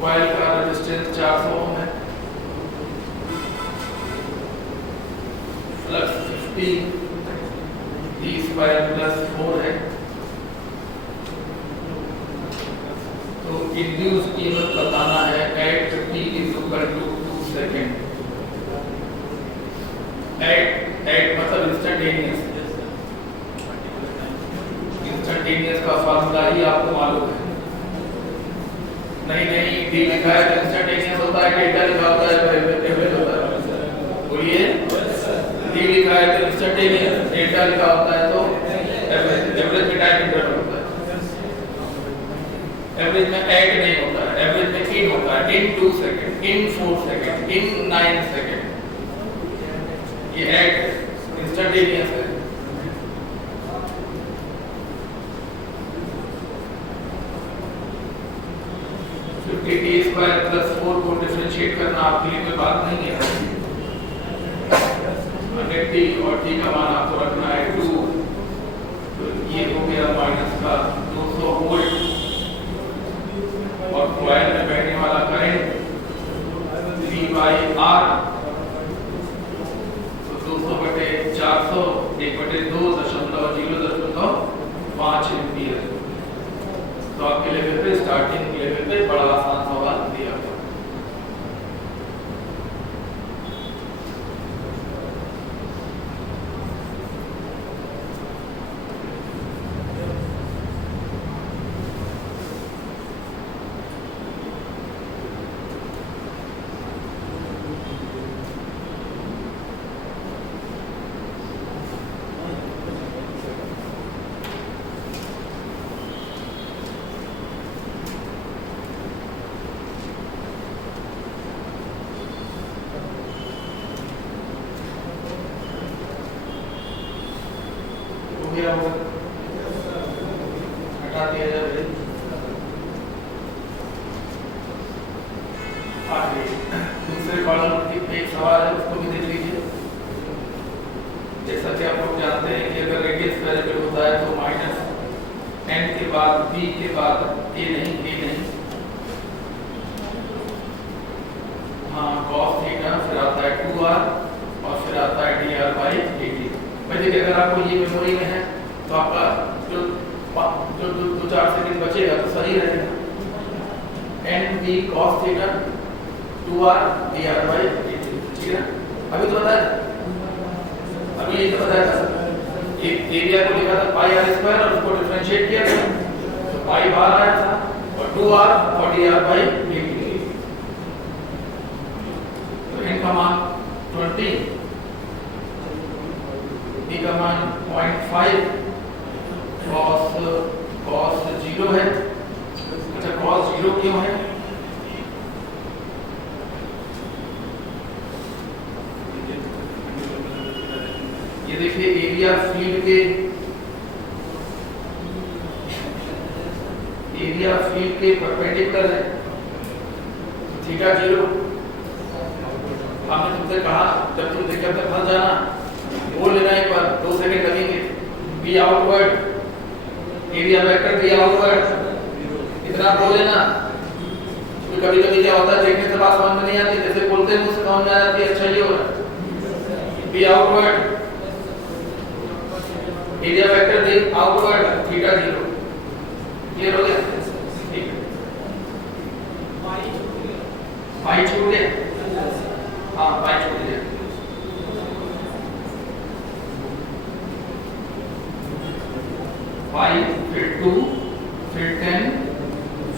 कॉइल का रेजिस्टेंस 400 ओम है, फ्लक्स 50 T²+4 है, तो इंड्यूस ईएमएफ बताना है एट 50 = 2 सेकेंड। एट मतलब इंस्टेंटेनियस का फार्मूला ही आपको मालूम है। नहीं डी लिखा है तो इंस्टेंटेनियस होता है, डेल्टा लिखा होता है तो एवरेज होता है। बोलिए, डी लिखा है तो इंस्टेंटेनियस, डेल्टा लिखा होता है तो एवरेज में टाइम इंटरवल होता है। एवरेज में एट नहीं होता है, एवरेज में इन होता है, इन 2 सेकंड, इन 4 सेकंड, इन 9 सेकंड। ये एट इंस्टेंटेनियस है। T²+4 को डिफरेंशिएट करना आपके लिए कोई बात नहीं है। 100t और t का मान आपको रखना है 2, तो ये हो गया माइनस का 200 वोल्ट और कॉइल में बहने वाला करंट V/R, तो 200/400 1/2.0.5 एम्पीयर। तो आपके लेवल पे, स्टार्टिंग लेवल पे बड़ा आसान सवाल दिया गया। हटा दिया जाए। आगे दूसरे कॉलम में एक सवाल है, उसको भी देख लीजिए। जैसा कि आप लोग जानते हैं कि अगर रेडियस वेरिएबल होता है तो माइनस n के बाद b के बाद a नहीं, हाँ cos थीटा, फिर आता है 2r और फिर आता है dr/dt। भाई देखिए, अगर आपको ये मेमोरी में है तो आपका जो 2-4 सेकंड बचेगा तो सही रहेगा। nb cos theta 2r dr/dt। ठीक है, अभी तो बताया, अभी ये तो बताया था। एक एरिया को लिखा था πr² और उसको डिफरेंशिएट किया था तो पाई बाहर आया था और 2r और dr/dt। तो n का मान 20, d का मान 0.5, cos 0 है। अच्छा, cos 0 क्यों है? ये देखिए, एरिया फील्ड के परपेंडिकुलर है, थीटा 0। हमने तुमसे कहा जब तुम देखा तक फंस जाना, बोल लेना एक बार, 2 सेकंड लगेंगे। B outward, area vector B outward, इतना बोल लेना। कभी कभी क्या होता है, देखने से बात समझ में नहीं आती, जैसे बोलते हैं मुझसे समझ में आ जाती है। अच्छा, ये हो रहा है B outward, area vector B outward, theta 0। Clear हो गया? ठीक है, पाई छूट गया। 5 फिर 2 फिर 10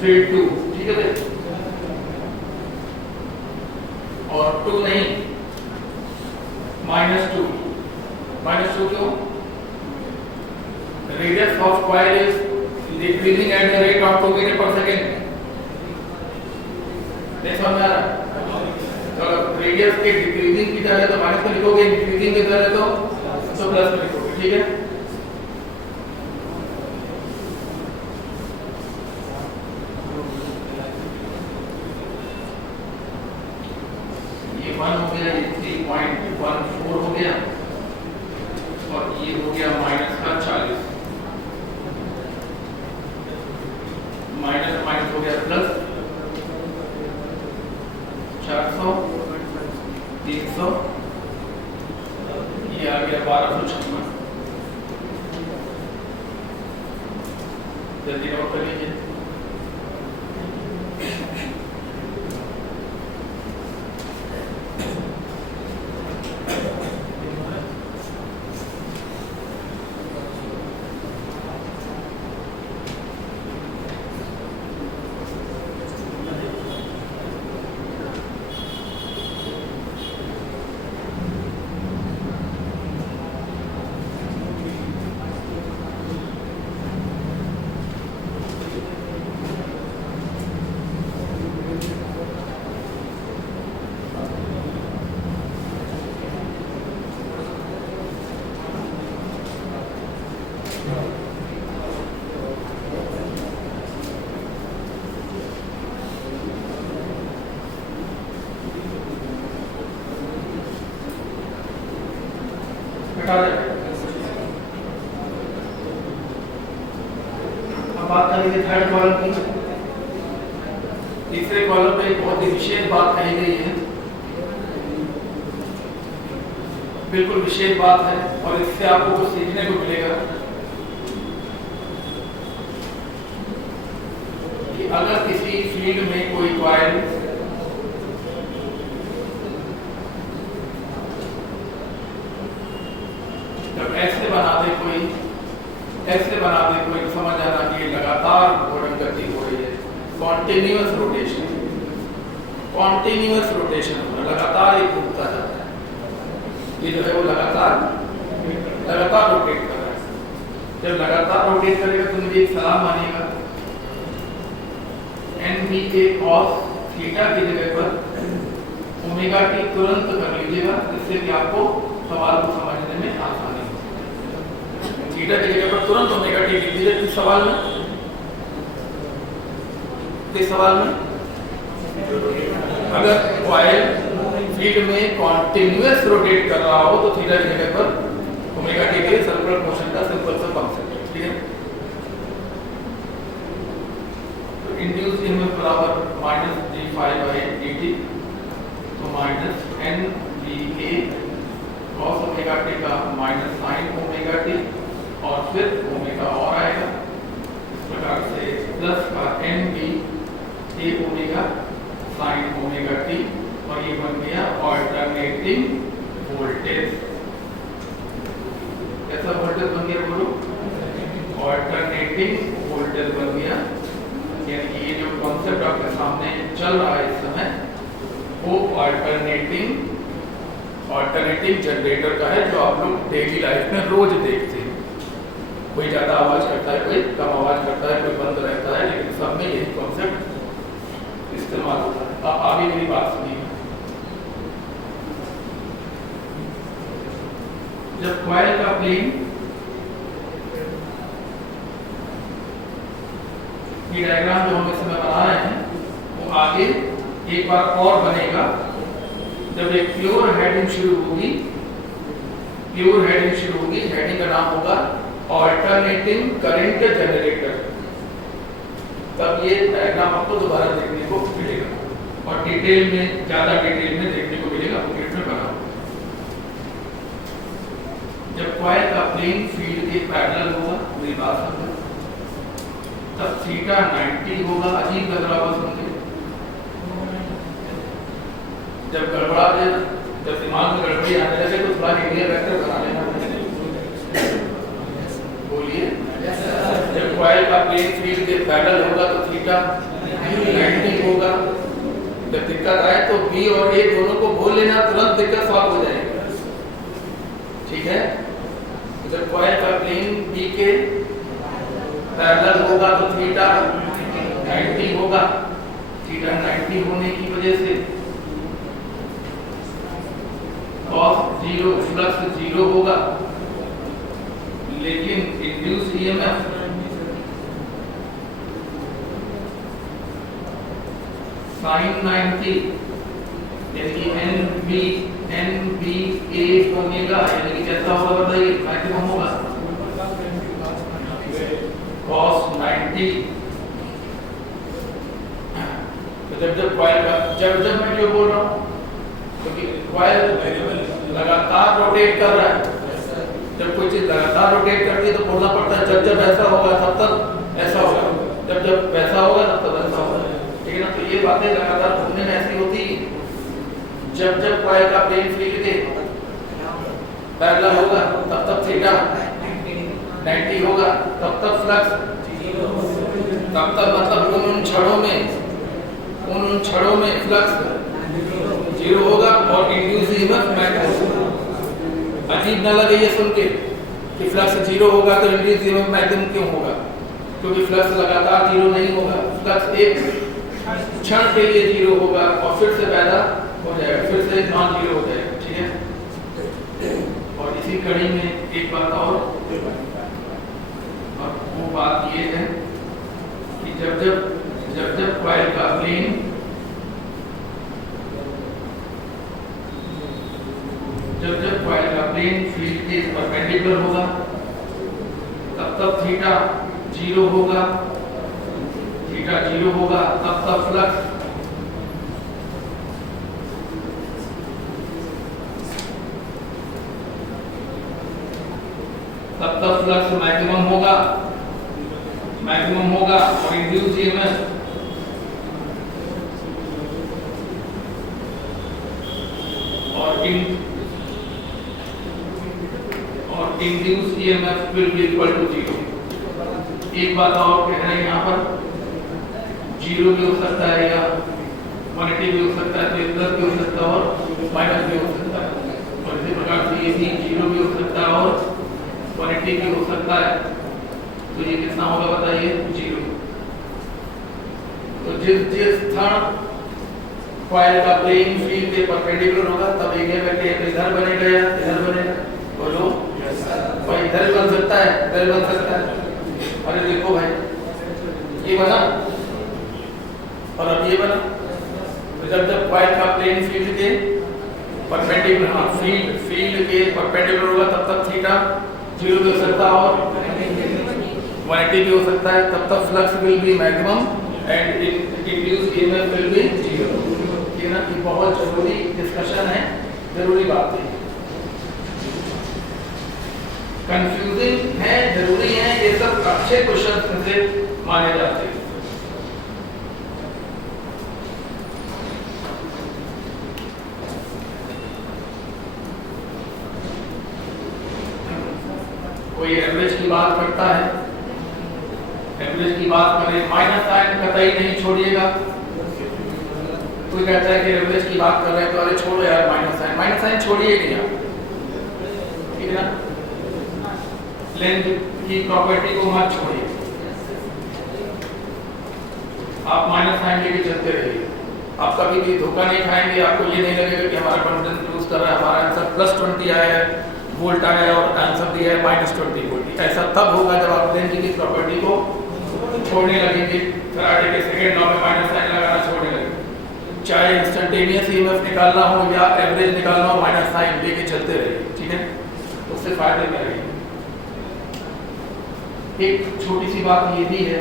फिर 2, ठीक है भाई? और 2 नहीं, -2 क्यों? Radius of coil is decreasing at the rate of 2 metre per second. नहीं समझ आ रहा? तो रेडियस के डिक्रीजिंग की तरह तो माइनस में लिखोगे, इंक्रीजिंग की तरह तो प्लस में लिखोगे, ठीक है? ये 1 हो गया, ये 3.14 हो गया और ये हो गया माइनस का 40, माइनस माइनस हो गया प्लस 400 300, ये आ गया 1256। जल्दी नोट कर लीजिए। अब बात करेंगे थर्ड कॉलम की। तीसरे कॉलम में एक बहुत ही विशेष बात कही गई है, बिल्कुल विशेष बात है और इससे आपको कुछ सीखने को मिलेगा कि अगर किसी फील्ड में कोई कॉइल जब ऐसे बना दे कोई समझ आना कि ये लगातार घूर्णन गति हो रही है, कॉन्टिन्यूअस रोटेशन हो रहा है, लगातार एक घूमता जाता है, ये जो है वो लगातार रोटेट कर रहा है। जब लगातार रोटेट करेगा तो मुझे एक सलाह मानिएगा, NBA cos थीटा की जगह पर ओमेगा टी तुरंत कर लीजिएगा, जिससे कि आपको सवाल को समझने में आसानी हो। थीटा की जगह पर तुरंत ओमेगा टी लिख लीजिए। किस सवाल में अगर कॉइल फील्ड में कॉन्टिन्यूअस रोटेट कर रहा हो तो थीटा की जगह पर ओमेगा टी के सर्कुलर मोशन का सिंपल सा कॉन्सेप्ट है, ठीक है? तो इंड्यूस ईएमएफ बराबर -d∅dt, तो -NBA cos ओमेगा टी का -sin ओमेगा टी और फिर ओमेगा और आएगा, इस प्रकार से प्लस का NB a omega sin omega T और ये बन गया ऑल्टरनेटिंग वोल्टेज। कैसा वोल्टेज बन गया बोलो? ऑल्टरनेटिंग वोल्टेज बन गया। यानी ये जो कॉन्सेप्ट आपके सामने चल रहा है इस समय वो ऑल्टरनेटिंग जनरेटर का है, जो आप लोग डेली लाइफ में रोज देखते हैं। कोई ज्यादा आवाज करता है, कोई कम आवाज करता है, कोई बंद रहता है, लेकिन सब में यही कॉन्सेप्ट इस्तेमाल होता है। आप आगे मेरी बात सुनिए। जब कॉइल का प्लेन ये डायग्राम जो हम इस समय बना रहे हैं वो आगे एक बार और बनेगा जब एक प्योर हेडिंग शुरू होगी। हेडिंग का नाम होगा ऑल्टरनेटिंग करंट जनरेटर। तब ये डायग्राम आपको दोबारा देखने को मिलेगा और डिटेल में, ज्यादा डिटेल में देखने को मिलेगा बुकलेट में बना। जब कॉइल का प्लेन फील्ड के पैरेलल होगा, मेरी बात समझो, तब थीटा 90 होगा। अजीब लग रहा होगा सुन के, जब गड़बड़ा जाए, जब दिमाग में गड़बड़ी आने लगे तो थोड़ा लीनियर वेक्टर बना लेना। बोलिए जब कॉइल का प्लेन फील्ड के पैरेलल होगा तो थीटा 90 होगा। जब दिक्कत आए तो बी और ए दोनों को बोल लेना, तुरंत दिक्कत सॉल्व हो जाएगी। ठीक है, जब कॉइल का प्लेन बी के पैरेलल होगा तो थीटा 90 होगा। थीटा 90 होने की वजह से cos 0 फ्लक्स 0 होगा, लेकिन इंड्यूस ईएमएफ sin 90 यानी NBA बनेगा, यानी कि कैसा होगा बताइए, मैक्सिमम होगा cos 90। तो जब कॉइल का जब मैं क्यों बोल रहा हूँ, क्योंकि कॉइल लगातार रोटेट कर रहा है। जब कोई चीज लगातार रोटेट करती है तो बोलना पड़ता है जब ऐसा होगा तब तब ऐसा होगा, जब वैसा होगा तब ऐसा होगा। ठीक है ना, तो ये बातें लगातार घूमने में ऐसी होती है। जब कॉइल का प्लेन फील्ड के पैरेलल होगा तब थीटा 90 होगा, तब फ्लक्स तब मतलब उन छड़ों में फ्लक्स 0 होगा और इंड्यूस ईएमएफ मैक्सिमम। अजीब ना लगे ये सुन के कि फ्लक्स 0 होगा तो इंड्यूस ईएमएफ मैक्सिमम क्यों होगा, क्योंकि फ्लक्स लगातार 0 नहीं होगा। फ्लक्स एक क्षण के लिए 0 होगा और फिर से पैदा हो जाएगा, फिर से नॉन 0 हो जाएगा। ठीक है, और इसी कड़ी में एक बात और वो बात ये है कि जब कॉइल का प्लेन जब कॉइल का प्लेन फील्ड के परपेंडिकुलर होगा तब थीटा 0 होगा, थीटा 0 होगा, तब फ्लक्स मैक्सिमम होगा और इंड्यूस ईएमएफ और induce EMF will be equal to 0। एक बात और कह रहे हैं यहाँ पर, 0 भी हो सकता है या 180 भी हो सकता है, तो प्लस भी हो सकता है और माइनस भी हो सकता है। और इसी प्रकार से ये भी 0 भी हो सकता है और 180 भी हो सकता है। तो ये कितना होगा बताइए, 0। तो जिस क्षण कॉइल का प्लेन फील्ड के परपेंडिकुलर होगा तब एक इधर बनेगा या इधर बनेगा, बोलो भाई। इधर बन सकता है, इधर बन सकता है। अरे देखो भाई, ये बना और अब ये बना। तो जब कॉइल का प्लेन फील्ड के परपेंडिकुलर, हाँ फील्ड के परपेंडिकुलर होगा तब थीटा 0 भी हो सकता है और 180 भी हो सकता है, तब flux will B maximum and induce EMF will be 0। ये ना कि बहुत जरूरी डिस्कशन है, जरूरी बात है, कंफ्यूजिंग है, जरूरी है, ये सब अच्छे क्वेश्चन से माने जाते हैं। कोई एवरेज की बात करता है, एवरेज की बात करें, माइनस साइन कतई नहीं छोड़िएगा। कोई कहता है कि एवरेज की बात कर रहे हैं तो अरे छोड़ो यार माइनस साइन छोड़िए नहीं आप, ठीक है ना। लेंथ की प्रॉपर्टी को मत छोड़िए, आप माइनस साइन लेके चलते रहिए। आप कभी भी धोखा नहीं खाएंगे, आपको ये नहीं लगेगा कि हमारा कॉन्फिडेंस लूज कर रहा है, हमारा आंसर +20 आया है वोल्ट आया है और आंसर दिया है -20 वोल्ट। ऐसा तब होगा जब आप लेंथ की प्रॉपर्टी को छोड़ने लगेंगे, कराटे के सेकंड लॉ में माइनस साइन लगाना छोड़ने लगेंगे। चाहे इंस्टेंटेनियस ईएमएफ निकालना हो या एवरेज निकालना हो, माइनस साइन लेके चलते रहिए, ठीक है, उससे फायदे में रहिए। एक छोटी सी बात ये भी है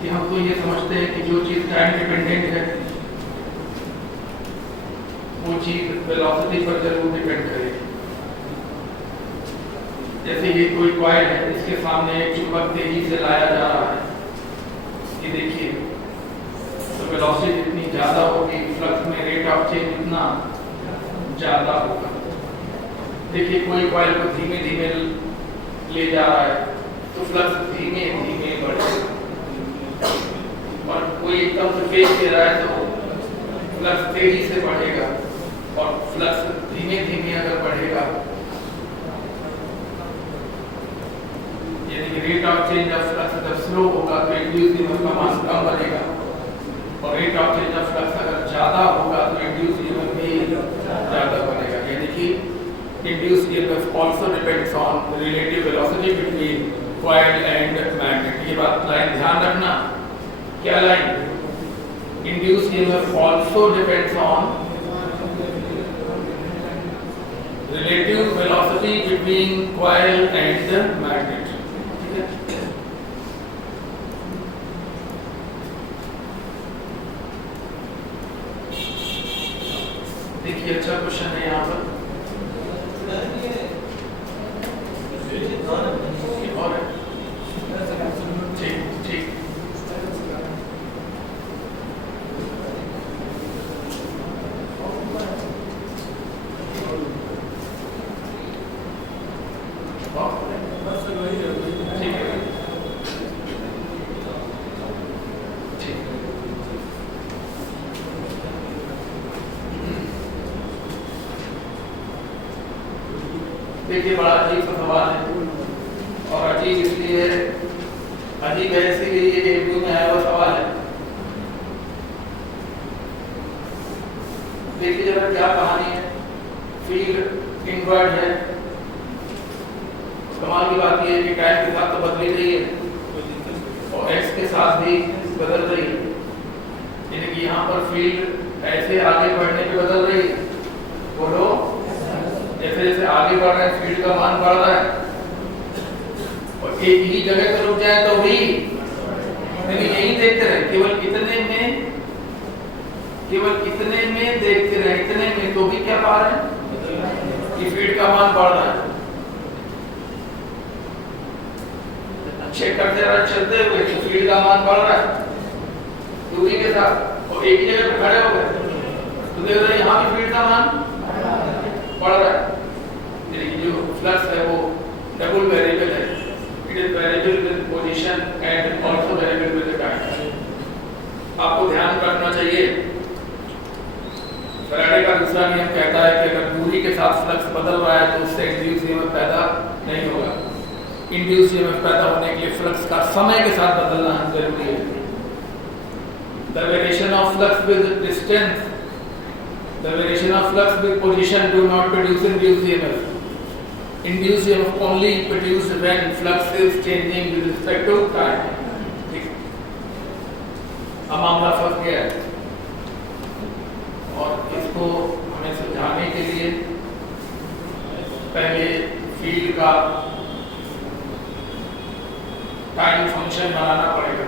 कि हम तो ये समझते हैं कि जो चीज टाइम डिपेंडेंट है वो चीज वेलोसिटी पर जरूर डिपेंड करेगी। जैसे ये कोई कॉइल है, इसके सामने एक चुंबक तेजी से लाया जा रहा है, ये देखिए, तो वेलोसिटी इतनी ज्यादा होगी, फ्लक्स में रेट ऑफ चेंज इतना ज्यादा होगा। देखिए कोई कॉइल को धीमे धीमे ले जा रहा है तो फ्लक्स धीमे धीमे बढ़ेगा, और कोई एकदम से फेंक दे रहा है तो फ्लक्स तेजी से बढ़ेगा, और फ्लक्स धीमे धीमे अगर बढ़ेगा यानी कि rate of change of flux जब स्लो होगा तो इंड्यूस्ड ईएमएफ का मान कम बनेगा, और rate of change of flux अगर ज्यादा होगा तो इंड्यूस्ड ईएमएफ भी ज्यादा बनेगा। यानी कि induced EMF also depends on relative velocity between coil and magnet. ये बात लाइन ध्यान रखना। क्या line? Induced EMF also depends on relative velocity between coil and magnet. देखिए अच्छा क्वेश्चन है यहाँ पर, और ठीक ठीक देखिए बड़ा अजीब सा सवाल है, और अजीब इसलिए है, अजीब है इसीलिए ये एमयू में आया हुआ सवाल है। देखिए जरा क्या कहानी है। फील्ड इनवर्ट है, कमाल की बात यह है कि टाइम के साथ तो बदल ही रही है और एक्स के साथ भी बदल रही है, यानी कि यहाँ पर फील्ड ऐसे आगे बढ़ने पे बदल रही है। बोलो, जैसे जैसे आगे बढ़ रहे हैं फील्ड का मान बढ़ रहा है, और एक ही जगह पर रुक जाए तो भी लेकिन यही देखते रहे, केवल इतने में देखते रहे, इतने में तो भी क्या पा रहे हैं कि फील्ड का मान बढ़ रहा है। चेक करते रहे चलते हुए तो फील्ड का मान बढ़ रहा है दूरी के साथ, और एक ही जगह पर खड़े हो गए तो देख रहे हैं यहाँ भी फील्ड का मान बढ़ रहा है। जो फ्लक्स है वो डबल वेरिएबल है, it is variable with position and also variable with time. आपको ध्यान रखना चाहिए, फैराडे का दूसरा नियम कहता है कि अगर दूरी के साथ फ्लक्स बदल रहा है तो उससे इंड्यूस्ड ईएमएफ पैदा नहीं होगा। इंड्यूस्ड ईएमएफ पैदा होने के लिए फ्लक्स का समय के साथ बदलना जरूरी है। The variation of flux with distance, the variation of flux with position do not produce induced EMF. Induced EMF only produced when flux is changing with respect to time. अब मामला फंस गया है, और इसको हमें समझाने के लिए पहले फील्ड का टाइम फंक्शन बनाना पड़ेगा।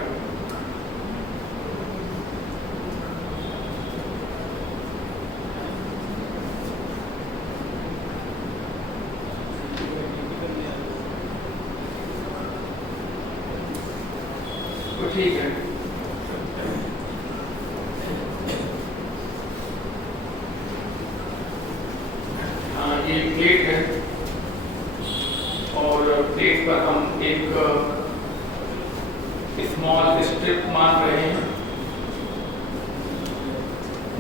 ठीक है, हाँ ये प्लेट है, और प्लेट पर हम एक स्मॉल स्ट्रिप मान रहे हैं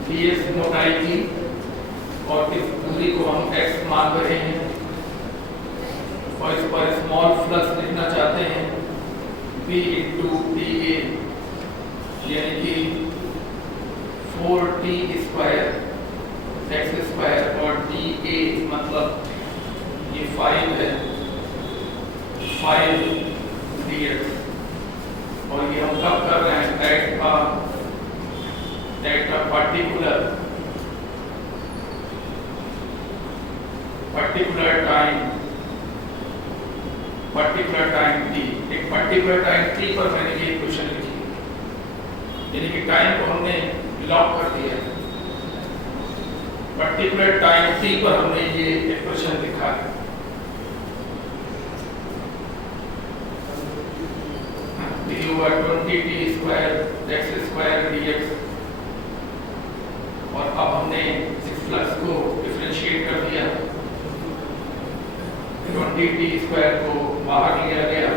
ds मोटाई की, और इस दूरी को हम x मान रहे हैं, और इस पर स्मॉल फ्लक्स लिखना चाहते हैं P into TA, यानी कि 4t स्क्वायर x स्क्वायर, और TA मतलब ये 5 है, 5 dx, और ये हम कब कर रहे हैं at a particular time t, एक पर्टिकुलर टाइम t पर मैंने ये इक्वेशन लिखी, यानी कि टाइम को हमने लॉक कर दिया है, पर्टिकुलर टाइम t पर हमने ये इक्वेशन लिखा है। d over 20t square x square dx, और अब हमने इस फ्लक्स को डिफरेंशिएट कर दिया, 20t स्क्वायर को बाहर लिया गया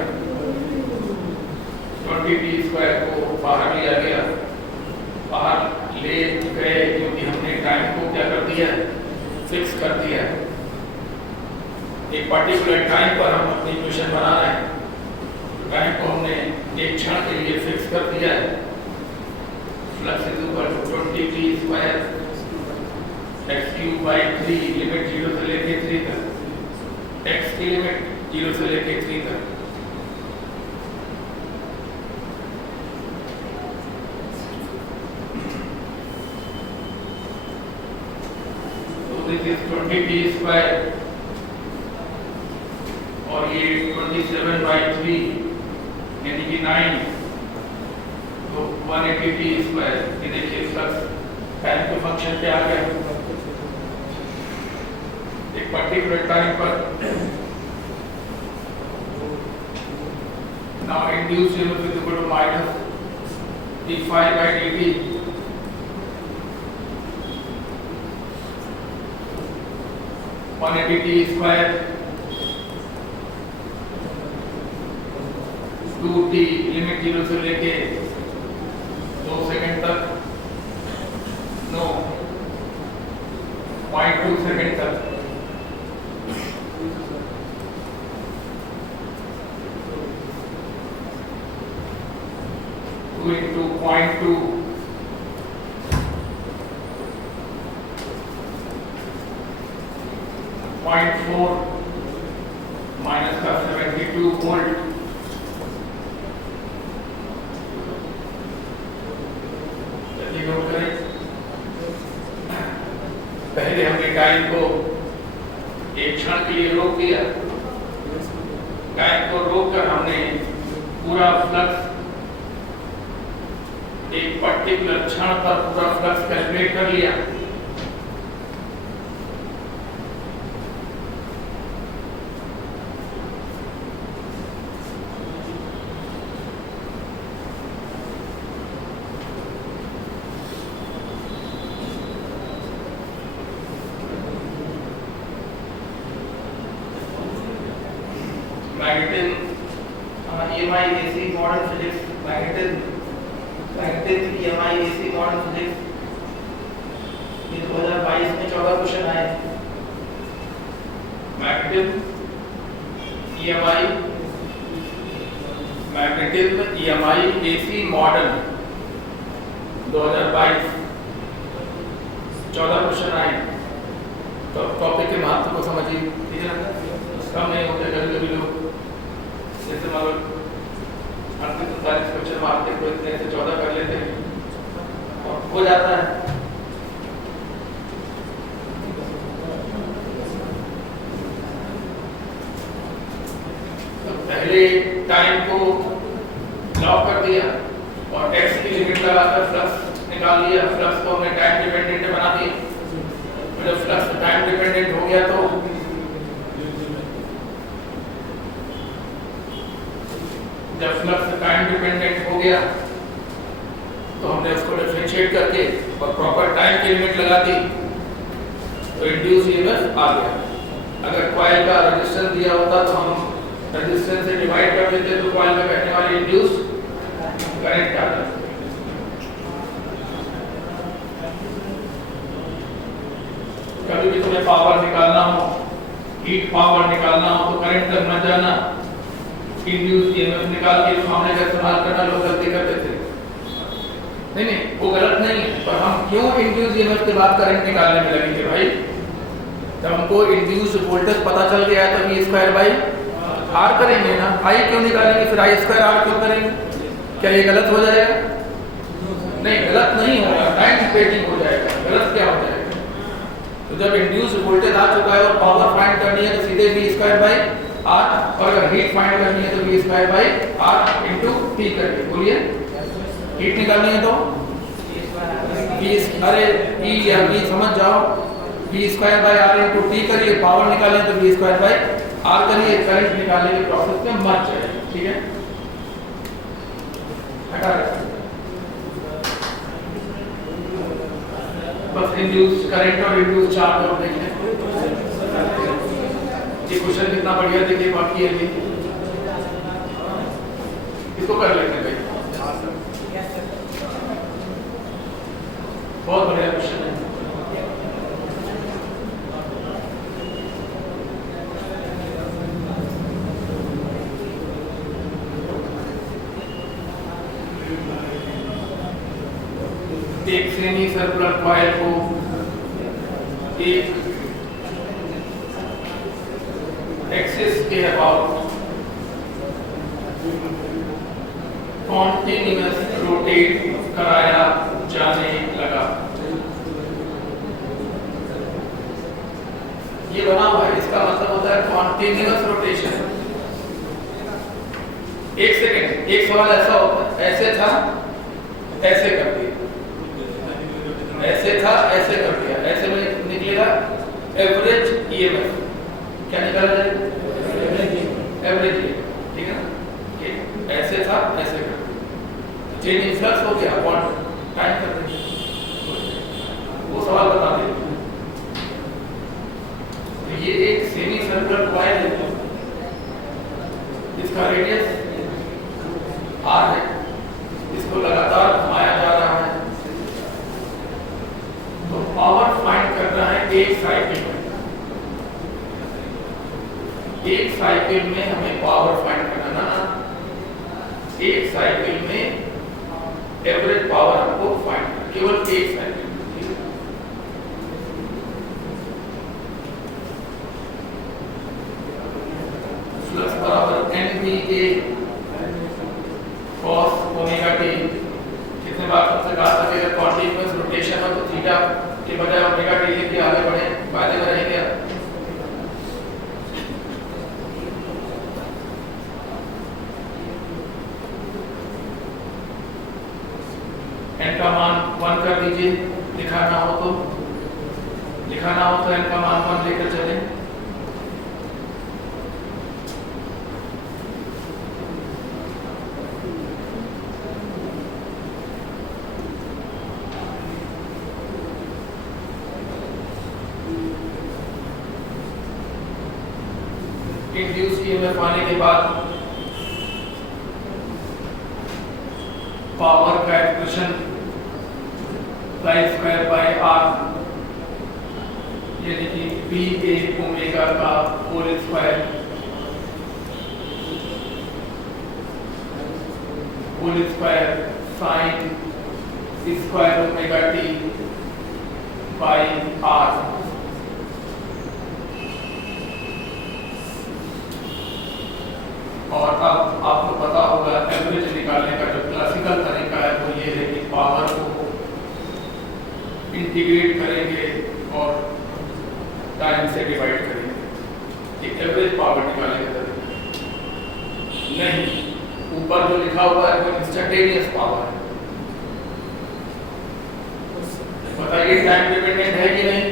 20t² को बाहर लिया गया, बाहर ले गए क्योंकि हमने टाइम को क्या कर दिया, फिक्स कर दिया। एक पर्टिकुलर टाइम पर हम अपनी इक्वेशन बना रहे हैं, टाइम को हमने एक क्षण के लिए फिक्स कर दिया है। Flux is equal to 20t² x³ 3, limit 0 से लेके 3 तक, x की लिमिट 0 से लेके 3 तक। This is 20t² और ये 27/3 यानी कि 9, तो 180t²। ये देखिए फ्लक्स टाइम के फंक्शन पे आ गया। एक पर्टिकुलर टाइम पर now induced EMF is equal to minus d∅dt 180t², 2t limit 0 से लेके 2 सेकंड तक, नो 0.2 सेकंड तक। टू इंटू 0.2 0.4 माइनस का 72 वोल्ट। चलिए नोट करें, पहले हमने टाइम को एक क्षण के लिए रोक दिया। टाइम को रोककर हमने पूरा फ्लक्स एक पर्टिकुलर क्षण पर पूरा फ्लक्स कैलकुलेट कर लिया। Magnetism EMI AC modern physics, magnetism EMI AC modern physics, ये 2022 में 14 क्वेश्चन आए। Magnetism EMI AC modern 2022 14 question आए। तो टॉपिक के महत्व को समझिए, ठीक है ना? कम नहीं होते कभी लोग, जैसे मान लो 38-39 क्वेश्चन मारते को इतने से 14 कर लेते हैं और हो जाता है। तो पहले टाइम को लॉक कर दिया और x की लिमिट लगाकर फ्लक्स निकाल लिया। फ्लक्स को हमने टाइम डिपेंडेंट बना दिया। जब फ्लक्स टाइम डिपेंडेंट हो गया तो जब फ्लक्स टाइम डिपेंडेंट हो गया तो हमने उसको डिफरेंशिएट करके और प्रॉपर टाइम की लिमिट लगा दी तो इंड्यूस ईएमएफ आ गया। अगर कॉइल का रेजिस्टेंस दिया होता तो हम रेजिस्टेंस से डिवाइड कर देते तो कॉइल में बहने वाली इंड्यूस करंट आ जाता। कभी भी तुम्हें पावर निकालना हो, हीट पावर निकालना हो तो करंट तक मत जाना, इंड्यूस ईएमएफ निकाल के सामने का इस्तेमाल करना लोग गलती करते थे। नहीं वो गलत नहीं है, पर हम क्यों इंड्यूस ईएमएफ के बाद करंट निकालने में लगे थे भाई? जब हमको इंड्यूस वोल्टेज पता चल गया तो V²/R करेंगे ना, I क्यों निकालेंगे? फिर I²R क्यों करेंगे? क्या ये गलत हो जाएगा? नहीं, गलत नहीं होगा, टाइम डिपेंडिंग हो जाएगा। गलत क्या हो जाएगा? तो जब इंड्यूस वोल्टेज आ चुका है और पावर फाइंड करनी है तो सीधे V²/R, और अगर हीट फाइंड करनी है तो V²/R इंटू T करिए। बोलिए, हीट निकालनी है तो अरे E या V समझ जाओ, V²/R इंटू T करिए। पावर निकालनी है तो V²/R करिए। करंट निकालने के प्रोसेस में मत जाइए, ठीक है? हटा बस इंड्यूस करंट और इंड्यूस चार्ज और देखें। ये क्वेश्चन कितना बढ़िया, देखिए बाकी है, इसको कर लेते हैं भाई। एक सेमी सर्कुलर कॉइल को एक एक्सिस के अबाउट कॉन्टिन्यूअस रोटेट कराया जाने लगा। ये बना हुआ है, इसका मतलब होता है कॉन्टिन्यूअस रोटेशन। एक सेकेंड, एक सवाल ऐसा होता है, ऐसे था ऐसे कर दिया, ऐसे था ऐसे कर दिया, ऐसे में निकलेगा एवरेज ईएमएफ। क्या निकाला जाएगा? एवरेज, ठीक है ना? ऐसे था ऐसे कर दिया, चेंज इन फ्लक्स हो गया, बॉन्ड टाइम कर देंगे, वो सवाल बता देंगे। ये एक सेमी सर्कुलर कॉइल है, इसका रेडियस आर है, इसको लगातार घुमाया जा रहा है। तो पावर फाइंड करना है एक साइकिल में। एक साइकिल में हमें पावर फाइंड करना ना, एक साइकिल में एवरेज पावर हमको फाइंड करना, केवल एक साइकिल। फ्लक्स बराबर NPA cos ओमेगा t। कितने बार सबसे कहा था कि अगर कॉन्टिन्यूअस रोटेशन हो तो थीटा के बजाय ओमेगा t लेके आगे बढ़े, फायदे में रहेंगे। n का मान 1 कर दीजिए, दिखाना हो तो n का मान 1 लेकर चलें। इंड्यूस ईएमएफ आने के बाद पावर का एक्सप्रेशन I² बाय R, यानी कि BA ओमेगा का whole square sine square omega t by R। और अब आपको पता होगा एवरेज निकालने का जो क्लासिकल तरीका है वो ये है कि पावर को इंटीग्रेट करेंगे और टाइम से डिवाइड करेंगे। एक एवरेज पावर निकालने का तरीका नहीं, ऊपर जो लिखा हुआ है वो इंस्टेंटेनियस पावर है। बताइए टाइम डिपेंडेंट है कि नहीं?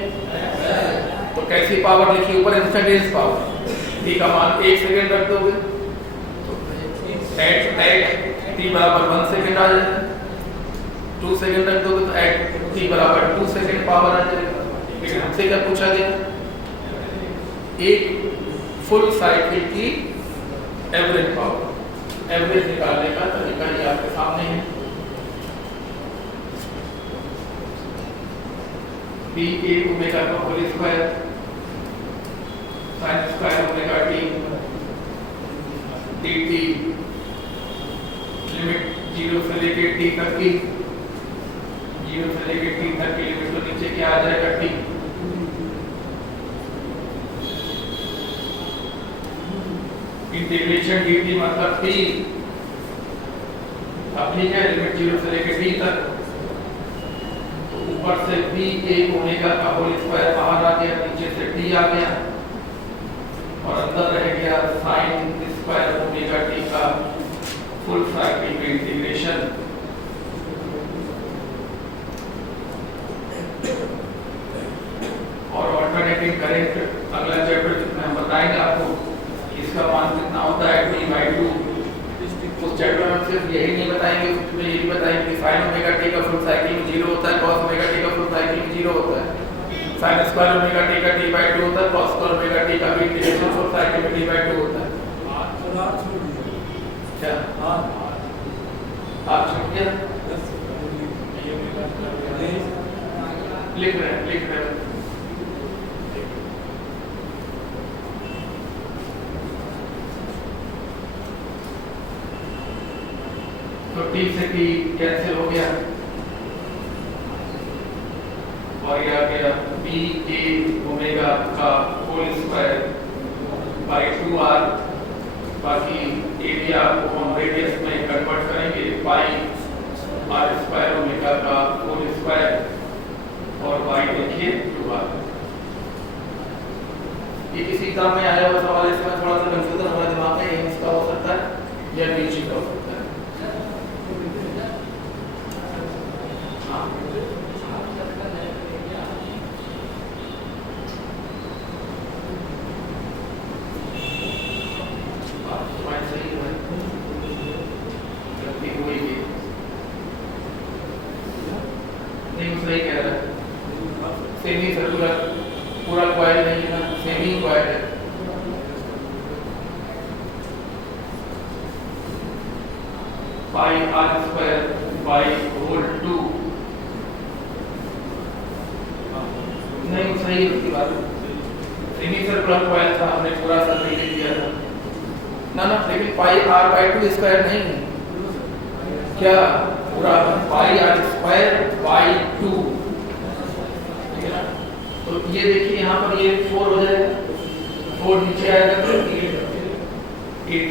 तो कैसी पावर लिखी ऊपर? Instantaneous power. t का मान 1 सेकेंड रख दोगे t बराबर 1 सेकेंड आ जाएगा, 2 सेकेंड रख दोगे तो t बराबर 2 सेकेंड पावर आ जाएगा। लेकिन हमसे क्या पूछा गया? एक फुल साइकिल की एवरेज पावर, एवरेज निकालने का तरीका ये आपके सामने है। BA ओमेगा का whole square sine square omega t dt limit 0 से लेके t तक की, 0 से लेके t तक की लिमिट तो नीचे क्या आ जाएगा? t। इंटीग्रेशन dt मतलब t, अब ठीक है, लिमिट 0 से लेके t तक। तो ऊपर से BA ओमेगा का होल स्क्वायर बाहर आ गया, नीचे से t आ गया और अंदर रह गया साइन स्क्वायर ओमेगा t का फुल साइकिल में इंटीग्रेशन। और ऑल्टरनेटिंग करंट अगला चैप्टर जिसमें हम बताएंगे आपको इसका मान कितना होता है t/2। उस चैप्टर में सिर्फ यही नहीं बताएंगे, उसमें ये भी बताएंगे कि साइन ओमेगा t का फुल साइकिल में 0 होता है, cos ओमेगा t का फुल साइकिल में 0 होता है, साइन स्क्वायर ओमेगा t का t/2 होता है, cos स्क्वायर ओमेगा t का भी इंटीग्रेशन फुल साइकिल में t/2 होता है। क्या आप छूट गया? लिख रहे हैं। तो t से t कैंसिल हो गया, आपका होल स्क्वायर बाई 2r, बाकी एरिया को हम रेडियस में कन्वर्ट करेंगे पाई आर स्क्वायर ओमेगा का होल स्क्वायर और बाई देखिए 2r। ये किसी एग्जाम में आया हुआ सवाल है, इसमें थोड़ा सा कंफ्यूजन हमारे दिमाग में है, इसका हो सकता है या नीचे का हो सकता है। हाँ तुम्हारी सही है, गलती हुई थी नहीं, सही कह रहा है। सेमी सर्कुलर पूरा कॉइल नहीं है ना, सेमी कॉइल है। पाई आर स्क्वायर बाई होल 2 नहीं सही है उसकी बात। सेमी सर्कुलर कॉइल था, हमने पूरा सर्कल ले लिया था ना ना, लेकिन पाई आर बाई 2 स्क्वायर नहीं है क्या, पूरा पाई आर स्क्वायर बाई 2, ठीक है ना। तो ये देखिए यहाँ पर ये 4 हो जाएगा, 4 नीचे आएगा तो 8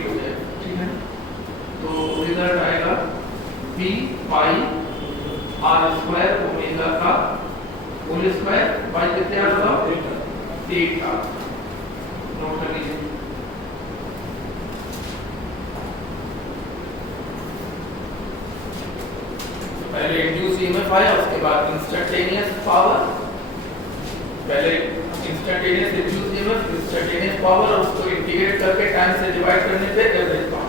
हो जाएगा, ठीक है। तो रिजल्ट आएगा p pi R square omega का होल स्क्वायर बाई कितने आ रहा है 8 का, नोट कर लीजिए। पहले इंड्यूस ईएमएफ आया, उसके बाद इंस्टेंटेनियस पावर, पहले instantaneous induce EMF, instantaneous power और उसको इंटीग्रेट करके टाइम से डिवाइड करने पे एवरेज पावर।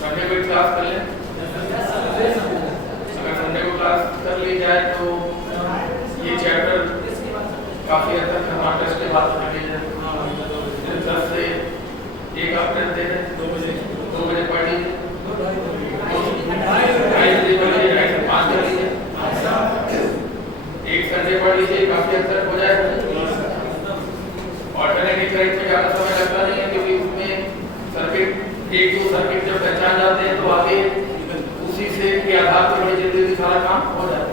संडे को क्लास कर लें, अगर संडे को क्लास कर ली जाए तो ये चैप्टर काफी हद तक हमारा टेस्ट के बाद पढ़ लीजिए। 10 से 1 आप टेस्ट दे दें, 2 बजे पढ़ लीजिए, 2:30 बजे पढ़ लीजिए, 2:30 से 5 कर लीजिए, एक संडे पढ़ लीजिए, काफी हद तक हो जाएगा। ऑल्टरनेटिव करंट में ज़्यादा समय लगता नहीं है, क्योंकि उसमें सर्किट एक दो सर्किट जब पहचान जाते हैं तो आगे उसी से के आधार पर बड़ी जल्दी सारा काम हो जाता है।